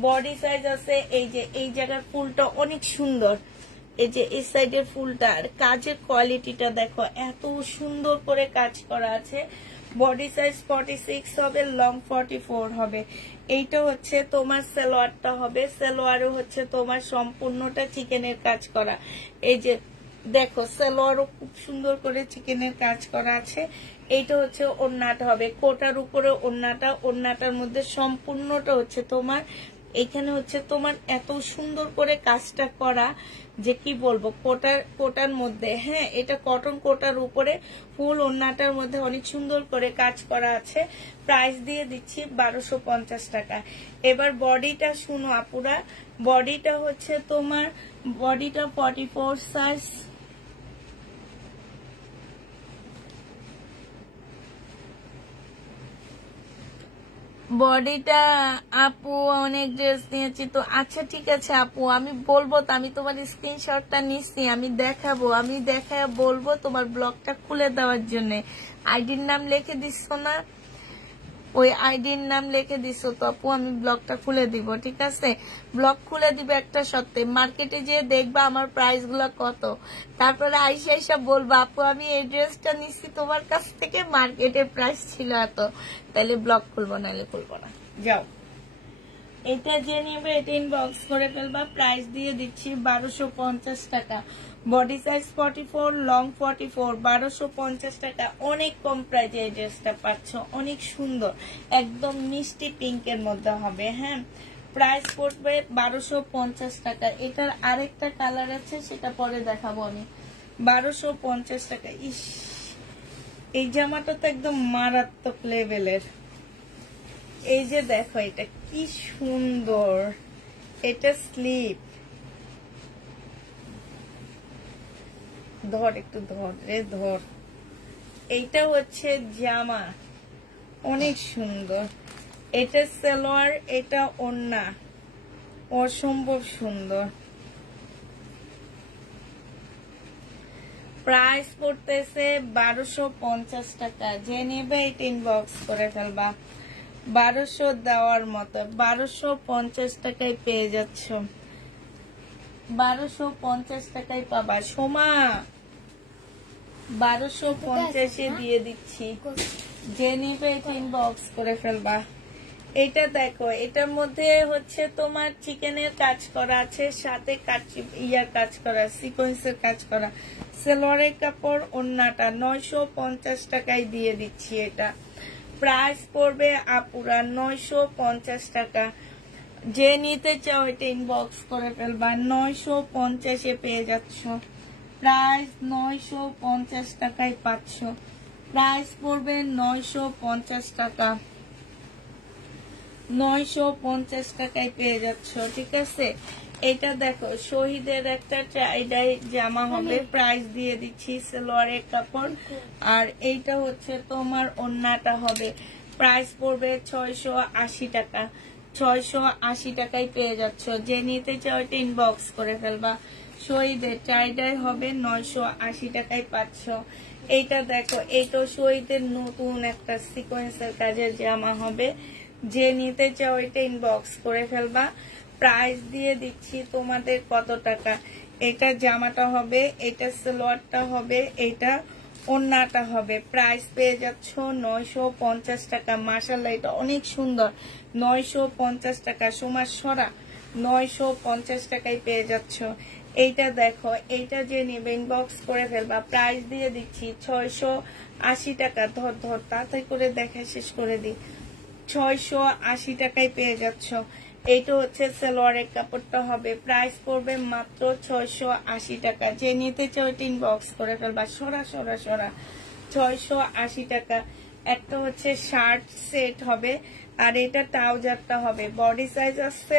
বডি সাইজ আছে, এই যে এই জায়গার ফুলটা অনেক সুন্দর, এই যে এই সাইডের ফুলটা, আর কাজের কোয়ালিটিটা দেখো, এত সুন্দর করে কাজ করা আছে। বডি সাইজ 46 হবে, লং 44 হবে। এইটা হচ্ছে তোমার সালোয়ারটা হবে, সালোয়ারও হচ্ছে তোমার সম্পূর্ণটা চিকেনের কাজ করা। এই যে দেখো, সালোয়ারও খুব সুন্দর করে চিকেনের কাজ করা আছে। এইটা হচ্ছে ওড়নাটা হবে, কোটার উপরে ওড়নাটা, ওড়নাটার মধ্যে সম্পূর্ণটা হচ্ছে তোমার এখানে হচ্ছে তোমার এত সুন্দর করে কাজটা করা যে কি বলবো, কোটার মধ্যে, হ্যাঁ এটা কটন কোটার উপরে ফুল ওড়নাটার মধ্যে অনেক সুন্দর করে কাজ করা আছে। প্রাইস দিয়ে দিচ্ছি 1250 টাকা। এবার বডিটা শুনো আপুরা, বডিটা হচ্ছে তোমার বডিটা 44 সাইজ, বডিটা আপু অনেক ড্রেস নিয়েছি তো। আচ্ছা ঠিক আছে আপু, আমি বলবো তো, আমি তোমার স্ক্রিনশটটা নিচ্ছি, আমি দেখাবো, আমি দেখায় বলবো তোমার ব্লগটা খুলে দেওয়ার জন্য। আইডির নাম লিখে দিচ্ছ না, ওই আইডির নাম লিখে দিছো তো আপু, আমি ব্লগটা খুলে দিব, ঠিক আছে? ব্লগ খুলে দিবে একটা সত্যি, মার্কেটে যেয়ে দেখবা আমার প্রাইস গুলা কত, তারপরে আইসা বলবা আপু আমি এই ড্রেসটা নিচ্ছি তোমার কাছ থেকে, মার্কেটের প্রাইস ছিল এত, তাহলে ব্লগ খুলবো, নাহলে খুলবো না। যাও, এটা যে নিবে এটা ইনবক্স করে ফেলবা। প্রাইস দিয়ে দিচ্ছি 1250 টাকা। বডি সাইজ 44, লং 44, 1250 টাকা। অনেক কম প্রাইজে এই ড্রেসটা পাচ্ছ, অনেক সুন্দর, একদম মিষ্টি পিঙ্কের মধ্যে হবে। হ্যাঁ, প্রাইস পড়বে 1250 টাকা। এটার আরেকটা কালার আছে, সেটা পরে দেখাবো আমি। 1250 টাকা। ইস, এই জামাটা তো একদম মারাত্মক লেভেলের। এই যে দেখো এটা কি সুন্দর, এটা স্লিপ, ধর একটু ধর রে ধর। এইটা হচ্ছে জামা, অনেক সুন্দর। এটা সালোয়ার, এটা ওড়না, অসম্ভব সুন্দর। প্রাইস পড়তেছে 1250 টাকা। যে নেবে এটা ইনবক্স করে ফেলবা। 1200 দেওয়ার মতো, 1250 টাকায় পেয়ে যাচ্ছ, 1250 টাকায় পাবা সোমা, 1250 দিয়ে দিচ্ছি। যে নিবে এটা ইনবক্স করে ফেলবা। এটা দেখো, এটার মধ্যে হচ্ছে তোমার চিকেনের কাজ করা আছে, সাথে ইয়ার কাজ করা, সিকোয়েন্সের কাজ করা। সালোয়ারের কাপড়, ওড়নাটা 950 টাকায় দিয়ে দিচ্ছি। এটা প্রাইস পড়বে আপুরা 950 টাকা। যে নিতে চাও এটা ইনবক্স করে ফেলবা। 950 পেয়ে যাচ্ছ, প্রাইস 950 টাকায় পাচ্ছ। প্রাইস পড়বে 950 টাকা, 950 টাকায় পেয়ে যাচ্ছ, ঠিক আছে? এটা দেখো, শহীদের একটা ট্রাইডাই জামা হবে, প্রাইস দিয়ে দিচ্ছি। সালোয়ারের কাপড়, আর এইটা হচ্ছে তোমার ওড়নাটা হবে। প্রাইস পড়বে 680 টাকা, 680 টাকায় পেয়ে যাচ্ছ। যে নিতে চাও এটা ইনবক্স করে ফেলবা। শহীদের ট্রাইডাই হবে, 980 টাকায় পাচ্ছ। এইটা দেখো, এইটা শহীদের নতুন একটা সিকোয়েন্সের কাজের জামা হবে। যে নিতে চাও এটা ইনবক্স করে ফেলবা। প্রাইস দিয়ে দিচ্ছি তোমাদের কত টাকা। এটা জামাটা হবে, এটা সালোয়ারটা হবে, এটা ওড়নাটা হবে। প্রাইস পেয়ে যাচ্ছ 950 টাকা। মাশাআল্লাহ, এটা অনেক সুন্দর। 950 টাকা, সোমার সরা 950 টাকায় পেয়ে যাচ্ছ। এইটা দেখো, এইটা যে নেবে ইনবক্স করে ফেলবা। প্রাইস দিয়ে দিচ্ছি 680 টাকা। ধর ধর তাড়াতাড়ি করে দেখা শেষ করে দিই। 680 টাকায় পেয়ে যাচ্ছ। এইটা হচ্ছে সালোয়ারের কাপড়টা হবে। প্রাইস পড়বে মাত্র 680 টাকা। যে নিতে চাও এটা ইনবক্স করে ফেলবা। সরা সরা সরা 680 টাকা। একটা হচ্ছে শার্ট সেট হবে, আর এটা ট্রাউজারটা হবে। বডি সাইজ আসছে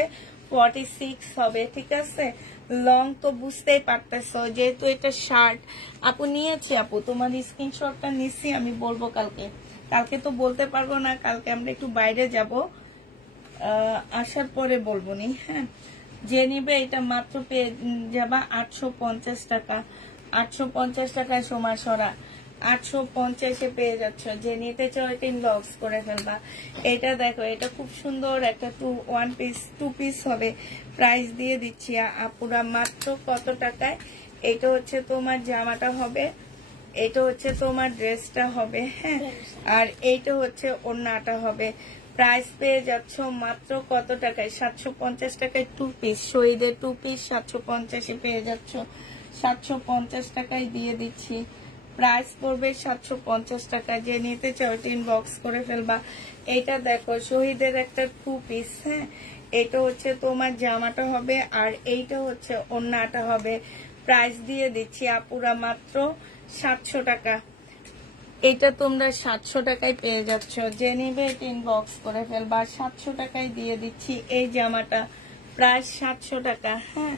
46 হবে, ঠিক আছে? লং তো বুঝতেই পারতেছো, যেহেতু এটা শার্ট। আপু নিয়েছি, আপু তোমার স্ক্রিনশটটা নিচ্ছি, আমি বলবো কালকে। কালকে তো বলতে পারবো না, কালকে আমরা একটু বাইরে যাব, আসার পরে বলবো নি। হ্যাঁ, যে নিবে এটা মাত্র পেয়ে যাবা 850 টাকা। 850 টাকায় সোমা সরা 850 পেয়ে যাচ্ছ। যে নিতে চাও এটা ইনবক্স করে ফেলবা। এটা দেখো, এটা খুব সুন্দর একটা টু পিস হবে। প্রাইস দিয়ে দিচ্ছি আপুরা মাত্র কত টাকায়। এটা হচ্ছে তোমার জামাটা হবে, এটা হচ্ছে তোমার ড্রেসটা হবে। হ্যাঁ, আর এইটা হচ্ছে ওড়নাটা হবে। প্রাইস পেয়ে যাচ্ছ মাত্র কত টাকায়? 750 টাকায় টু পিস, শহীদের টু পিস 750 পেয়ে যাচ্ছ। 750 টাকায় দিয়ে দিচ্ছি। প্রাইস পড়বে 750 টাকা। যে নিতে চাও ইনবক্স করে ফেলবা। এটা দেখো শহীদের একটা 2 পিস, হ্যাঁ, এটা হচ্ছে তোমার জামাটা হবে আর এইটা হচ্ছে ওড়নাটা হবে। প্রাইস দিয়ে দিচ্ছি আপুরা মাত্র 700 টাকা। এটা তোমরা 700 টাকায় পেয়ে যাচ্ছ। যে নিবে ইনবক্স করে ফেলবা। 700 টাকায় দিয়ে দিচ্ছি এই জামাটা, প্রাইস 700 টাকা। হ্যাঁ,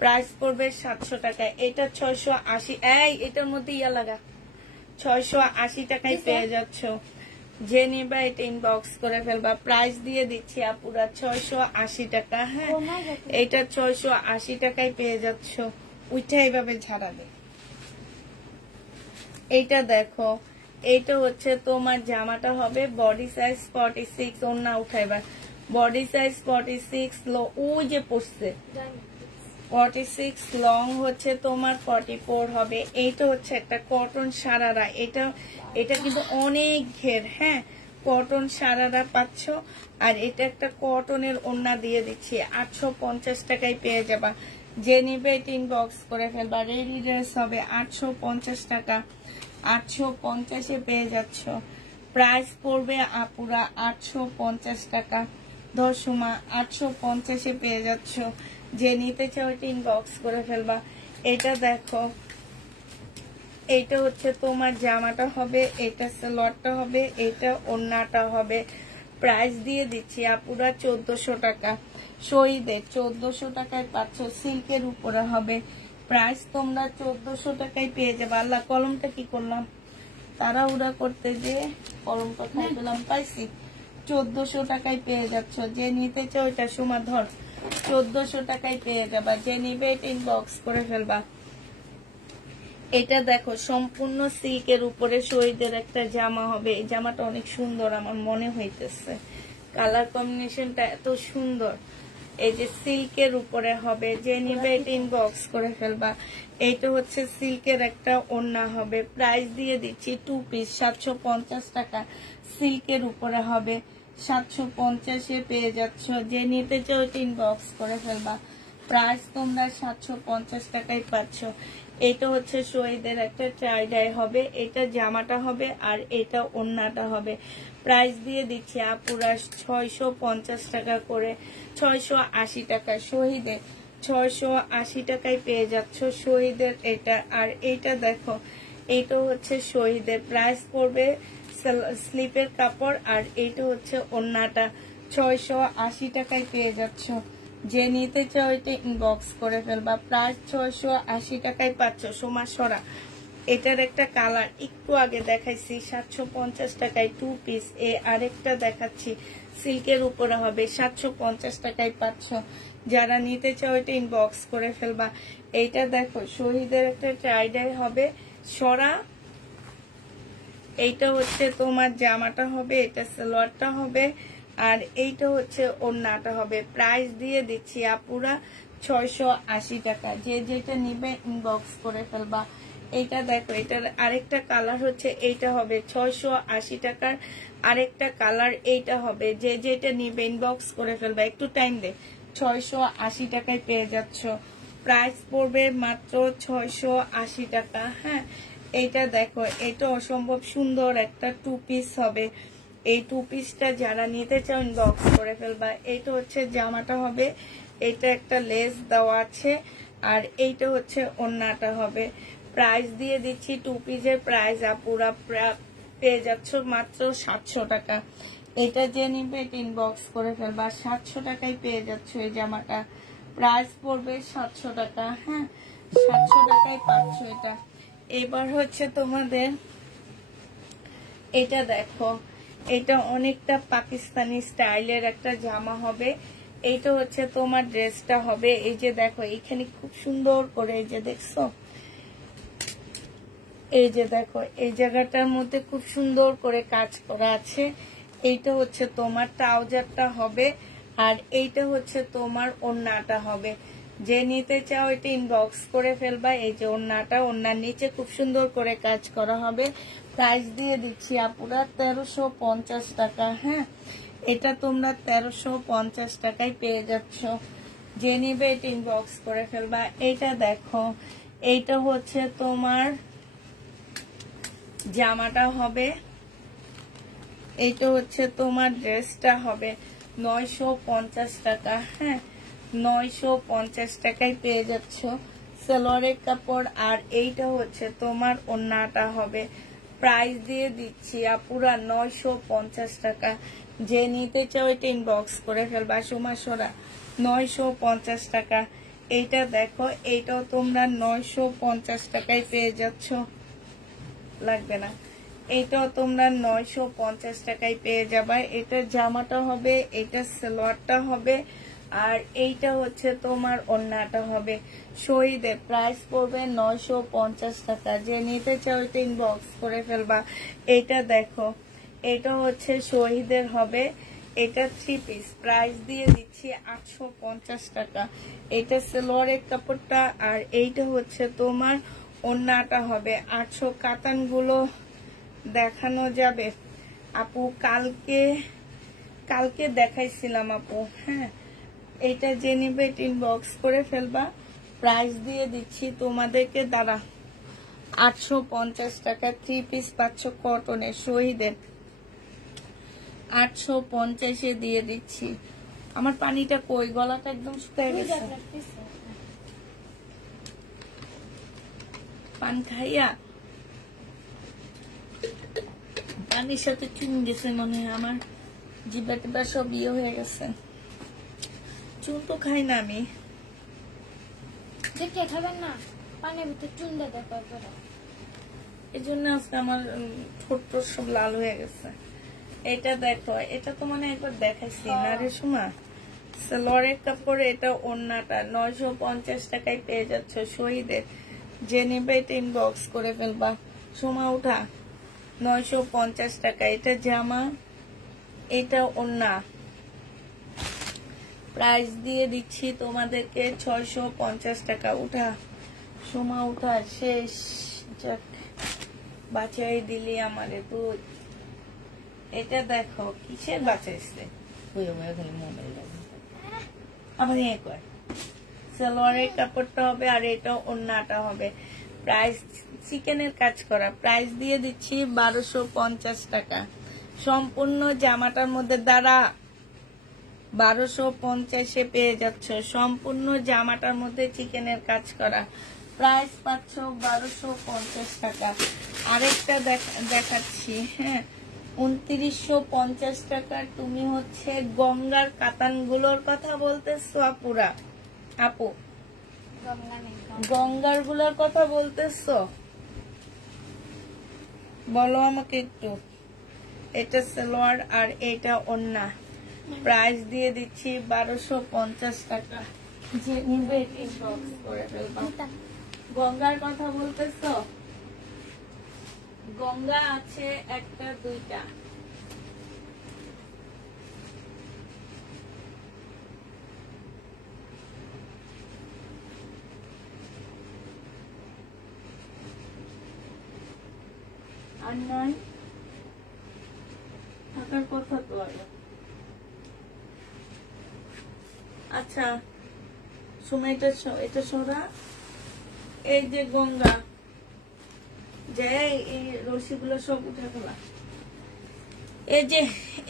প্রাইস পড়বে 700 টাকা। এটা 680, এই এটার মধ্যে ইয়া লাগা, 680 টাকায় পেয়ে যাচ্ছ। যে নিবা এটা ইনবক্স করে ফেলবা। প্রাইস দিয়ে দিচ্ছি আপুরা 680 টাকা। হ্যাঁ, এটা 680 টাকায় পেয়ে যাচ্ছ। ওইটা এইভাবে ঝাড়াবে। এইটা দেখো, এইটা হচ্ছে তোমার জামাটা হবে বডি সাইজ 46, ওড়না উঠাইবা। বডি সাইজ 46 ওই যে পড়ছে 46, লং হচ্ছে তোমার 44 হবে। এইটা হচ্ছে একটা কটন সারারা। এটা কিন্তু অনেক ঘের, হ্যাঁ, কটন সারারা পাচ্ছ। আর এটা একটা কটনের ওড়না দিয়ে দিচ্ছি। 850 টাকায় পেয়ে যাবা। যে নিবে ইনবক্স করে ফেলবা। রেডি ড্রেস হবে 850 টাকা। 850-এ পেয়ে যাচ্ছ। প্রাইস পড়বে আপুরা 850 টাকা। দশমা 850-এ পেয়ে যাচ্ছ। যে নিতে চাও ইনবক্স করে ফেলবা। এটা দেখো, এটা হচ্ছে তোমার জামাটা হবে, এটা সালোয়ারটা হবে, এটা ওড়নাটা হবে। প্রাইস দিয়ে দিচ্ছি আপুরা 1400 টাকা। শহীদের 1400 টাকায় পাচ্ছ। সিল্কের উপরে হবে। প্রাইস তোমরা 1400 টাকায় পেয়ে যাবে। আল্লাহ, কলমটা কি করলাম, তাড়াহুড়া করতে যে কলম কোথায় পেলাম, পাইছি। 1400 টাকায় পেয়ে যাচ্ছ। যে নিতে চাও এটা সুমা ধর, 1400 টাকায় পেয়ে যাবা। যে নিবে এটা ইনবক্স করে ফেলবা। এটা দেখো সম্পূর্ণ সিল্কের উপরে শহীদের একটা জামা হবে। এই জামাটা অনেক সুন্দর আমার মনে হইতেছে, কালার কম্বিনেশনটা এত সুন্দর। এই যে সিল্কের উপরে হবে। যে নিবে এটা ইনবক্স করে ফেলবা। এইটা হচ্ছে সিল্কের একটা ওড়না হবে। প্রাইস দিয়ে দিচ্ছি 2 পিস 750 টাকা। সিল্কের উপরে হবে, 750-এ পেয়ে যাচ্ছ। যে নিতে চাও ইনবক্স করে ফেলবা। প্রাইস তোমরা 750 টাকায় পাচ্ছ। এটা হচ্ছে শহীদের একটা ট্রাইডাই হবে। এটা জামাটা হবে আর এটা ওড়নাটা হবে। প্রাইস দিয়ে দিচ্ছি আপুরা 650 টাকা করে, 680 টাকা। শহীদের 680 টাকায় পেয়ে যাচ্ছ শহীদের এটা। আর এইটা দেখো, এইটা হচ্ছে শহীদের। প্রাইস পড়বে স্লিপের কাপড় আর এইটা হচ্ছে ওড়নাটা। 680 টাকায় পেয়ে যাচ্ছ। যে নিতে চাও এটা ইনবক্স করে ফেলবা। প্রাইস 680 টাকায় পাচ্ছ। সোমাসরা এটার একটা কালার একটু আগে দেখাইছি 750 টাকায় 2 পিস। আরেকটা দেখাচ্ছি সিল্কের উপরে হবে, 750 টাকায় পাচ্ছ। যারা নিতে চাও এটা ইনবক্স করে ফেলবা। এইটা দেখো শহীদের একটা ট্রাইডাই হবে সরা। এইটা হচ্ছে তোমার জামাটা হবে, এটা সালোয়ারটা হবে আর এইটা হচ্ছে ওড়নাটা হবে। প্রাইস দিয়ে দিচ্ছি আপুরা 680 টাকা। যে যেটা নিবে ইনবক্স করে ফেলবা। এইটা দেখো, এটার আরেকটা কালার হচ্ছে এইটা হবে 680 টাকার। আরেকটা কালার এইটা হবে। যে যেটা নিবে ইনবক্স করে ফেলবা। একটু টাইম দে। 680 টাকায় পেয়ে যাচ্ছ। প্রাইস পড়বে মাত্র 680 টাকা। হ্যাঁ, এইটা দেখো, এটা অসম্ভব সুন্দর একটা 2 পিস হবে। এই 2 পিসটা যারা নিতে চাও ইনবক্স করে ফেলবা। এইটা হচ্ছে জামাটা হবে, এটা একটা লেস দেওয়া আছে আর এইটা হচ্ছে ওড়নাটা হবে। প্রাইস দিয়ে দিচ্ছি 2 পিসের প্রাইস আপুরা পেয়ে যাচ্ছ মাত্র 700 টাকা। এটা যে নিবে এটা ইনবক্স করে ফেলবা। 700 টাকায় পেয়ে যাচ্ছ এই জামাটা। প্রাইস পড়বে 700 টাকা। হ্যাঁ, 700 টাকায় পাচ্ছ এটা। এবার হচ্ছে তোমাদের এটা দেখো, এটা অনেকটা পাকিস্তানি স্টাইলের একটা জামা হবে। এইটা হচ্ছে তোমার ড্রেসটা হবে। এই যে দেখো এখানে খুব সুন্দর করে, এই যে দেখছো, এই যে দেখো এই জায়গাটার মধ্যে খুব সুন্দর করে কাজ করা আছে। এইটা হচ্ছে তোমার ট্রাউজারটা হবে আর এইটা হচ্ছে তোমার ওড়নাটা হবে। যে নিতে চাও এটা ইনবক্স করে ফেলবা। এই যে ওড়নাটা, ওড়নার নিচে খুব সুন্দর করে কাজ করা হবে। প্রাইস দিয়ে দিচ্ছি আপুরা 1350 টাকা। হ্যাঁ, এটা তোমরা 1350 টাকায় পেয়ে যাচ্ছ। যে নিবে এটা ইনবক্স করে ফেলবা। এইটা দেখো, এইটা হচ্ছে তোমার জামাটা হবে, এইটা হচ্ছে তোমার ড্রেসটা হবে 950 টাকা। হ্যাঁ, 950 টাকায় পেয়ে যাচ্ছ সালোয়ারের কাপড়। আর এইটা হচ্ছে তোমার ওড়নাটা হবে, প্রাইস দিয়ে দিচ্ছি আপুরা 950 টাকা। যে নিতে চাও এটা ইনবক্স করে ফেলবা। সুমাসরা 950 টাকা। এইটা দেখো, এইটাও তোমরা 950 টাকায় পেয়ে যাচ্ছ, লাগবে না। এইটাও তোমরা 950 টাকায় পেয়ে যাবা। এটা জামাটা হবে, এটা সালোয়ারটা হবে, আর এইটা হচ্ছে তোমার ওড়নাটা হবে। শহীদের প্রাইস পড়বে 950 টাকা। যে নিতে চাও এটা ইনবক্স করে ফেলবা। এটা দেখো, এটা হচ্ছে শহীদের হবে, এটা 3 পিস, প্রাইস দিয়ে দিচ্ছি 850 টাকা। এটা সালোয়ারের কাপড়টা, আর এইটা হচ্ছে তোমার ওড়নাটা হবে 800। কাতানগুলো দেখানো যাবে আপু, কালকে দেখাইছিলাম আপু। হ্যাঁ, এটা যে নিবে এটা ইনবক্স করে ফেলবা। প্রাইস দিয়ে দিচ্ছি তোমাদেরকে দ্বারা 850 টাকা। 3 পিস পাচ্ছ কটনের শহীদের, 850-এ দিয়ে দিচ্ছি। আমার পানিটা কই, গলাটা একদম শুকিয়ে গেছে। পান খাইয়া পানির সাথে চুন গেছে মনে হয়, আমার জিব্বা টিব্বা সব ইয়ে হয়ে গেছে। চুন তো খাই না আমি। খাবেন না, পানির ভিতরে চুন দেবে তারপরে, এই জন্য আজকে আমার ঠোঁট সব লাল হয়ে গেছে। এটা দেখো, এটা তো মানে একবার দেখাইছি না রে সুমা। সালোয়ারের কাপড়ে এটা ওড়নাটা 950 টাকায় পেয়ে যাচ্ছ শহীদের। যে নেবে এটা ইনবক্স করে ফেলবা। সুমা উঠা, 950 টাকা। এটা জামা, এটা ওড়না, প্রাইস দিয়ে দিচ্ছি তোমাদেরকে 650 টাকা। উঠা সুমা উঠা, শেষ। বাঁচাই দিলি আমারে তুই। এটা দেখো কিসের বাঁচাইছে, আমার সালোয়ারের কাপড়টা হবে, আর এটা ওড়নাটা হবে। প্রাইস চিকেনের কাজ করা, প্রাইস দিয়ে দিচ্ছি 1250 টাকা। সম্পূর্ণ জামাটার মধ্যে দ্বারা 1250-এ পেয়ে যাচ্ছ। সম্পূর্ণ জামাটার মধ্যে চিকেনের কাজ করা, প্রাইস পাচ্ছ 1250 টাকা। আরেকটা দেখাচ্ছি। হ্যাঁ, 2950 টাকা। তুমি হচ্ছে গঙ্গার কাতানগুলোর কথা বলতেছো আপুরা? আপু, গঙ্গার গুলোর কথা বলতেছো? বলো আমাকে একটু। এটা সালোয়ার আর এটা ওড়না, প্রাইস দিয়ে দিচ্ছি 1250 টাকা। যে নিবে ইনবক্স করে ফেলবা। গঙ্গার কথা বলতেছো? গঙ্গা আছে একটা, দুইটা। আর নয় থাকার কথা তো আরো। আচ্ছা সময় এটা সরা। এই যে গঙ্গা, যে এই রশিগুলো সব উঠে ফেলা। এই যে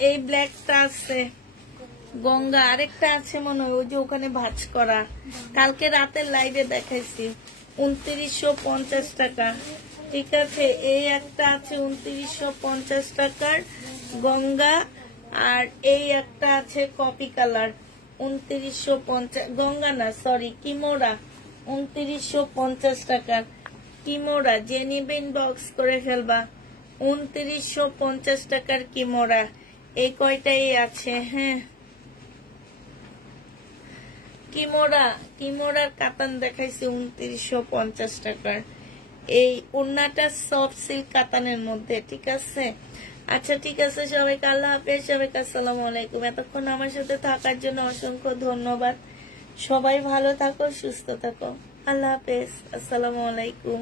এই ব্ল্যাকটা আছে গঙ্গা, আরেকটা আছে মনে হয় ওই যে ওখানে ভাঁজ করা, কালকে রাতের লাইভে দেখাইছি 2950 টাকা। ঠিক আছে, এই একটা আছে 2950 টাকার গঙ্গা, আর এই একটা আছে কপি কালার 2950। গঙ্গা না, সরি, কিমোরা 2950 টাকার। কিমোরা যে নিবে ইনবক্স করে ফেলবা। 2950 টাকার কিমোরা, এই কয়টাই আছে। হ্যাঁ, কিমোরার কাতান দেখাইছে 2950 টাকার। এই ওড়নাটা সফট সিল্ক কাতানের মধ্যে। ঠিক আছে, আচ্ছা ঠিক আছে, সবাইকে আল্লাহ হাফেজ, সবাইকে আসসালামু আলাইকুম। এতক্ষণ আমার সাথে থাকার জন্য অসংখ্য ধন্যবাদ। সবাই ভালো থাকো, সুস্থ থাকো। আল্লাহ হাফেজ, আসসালামু আলাইকুম।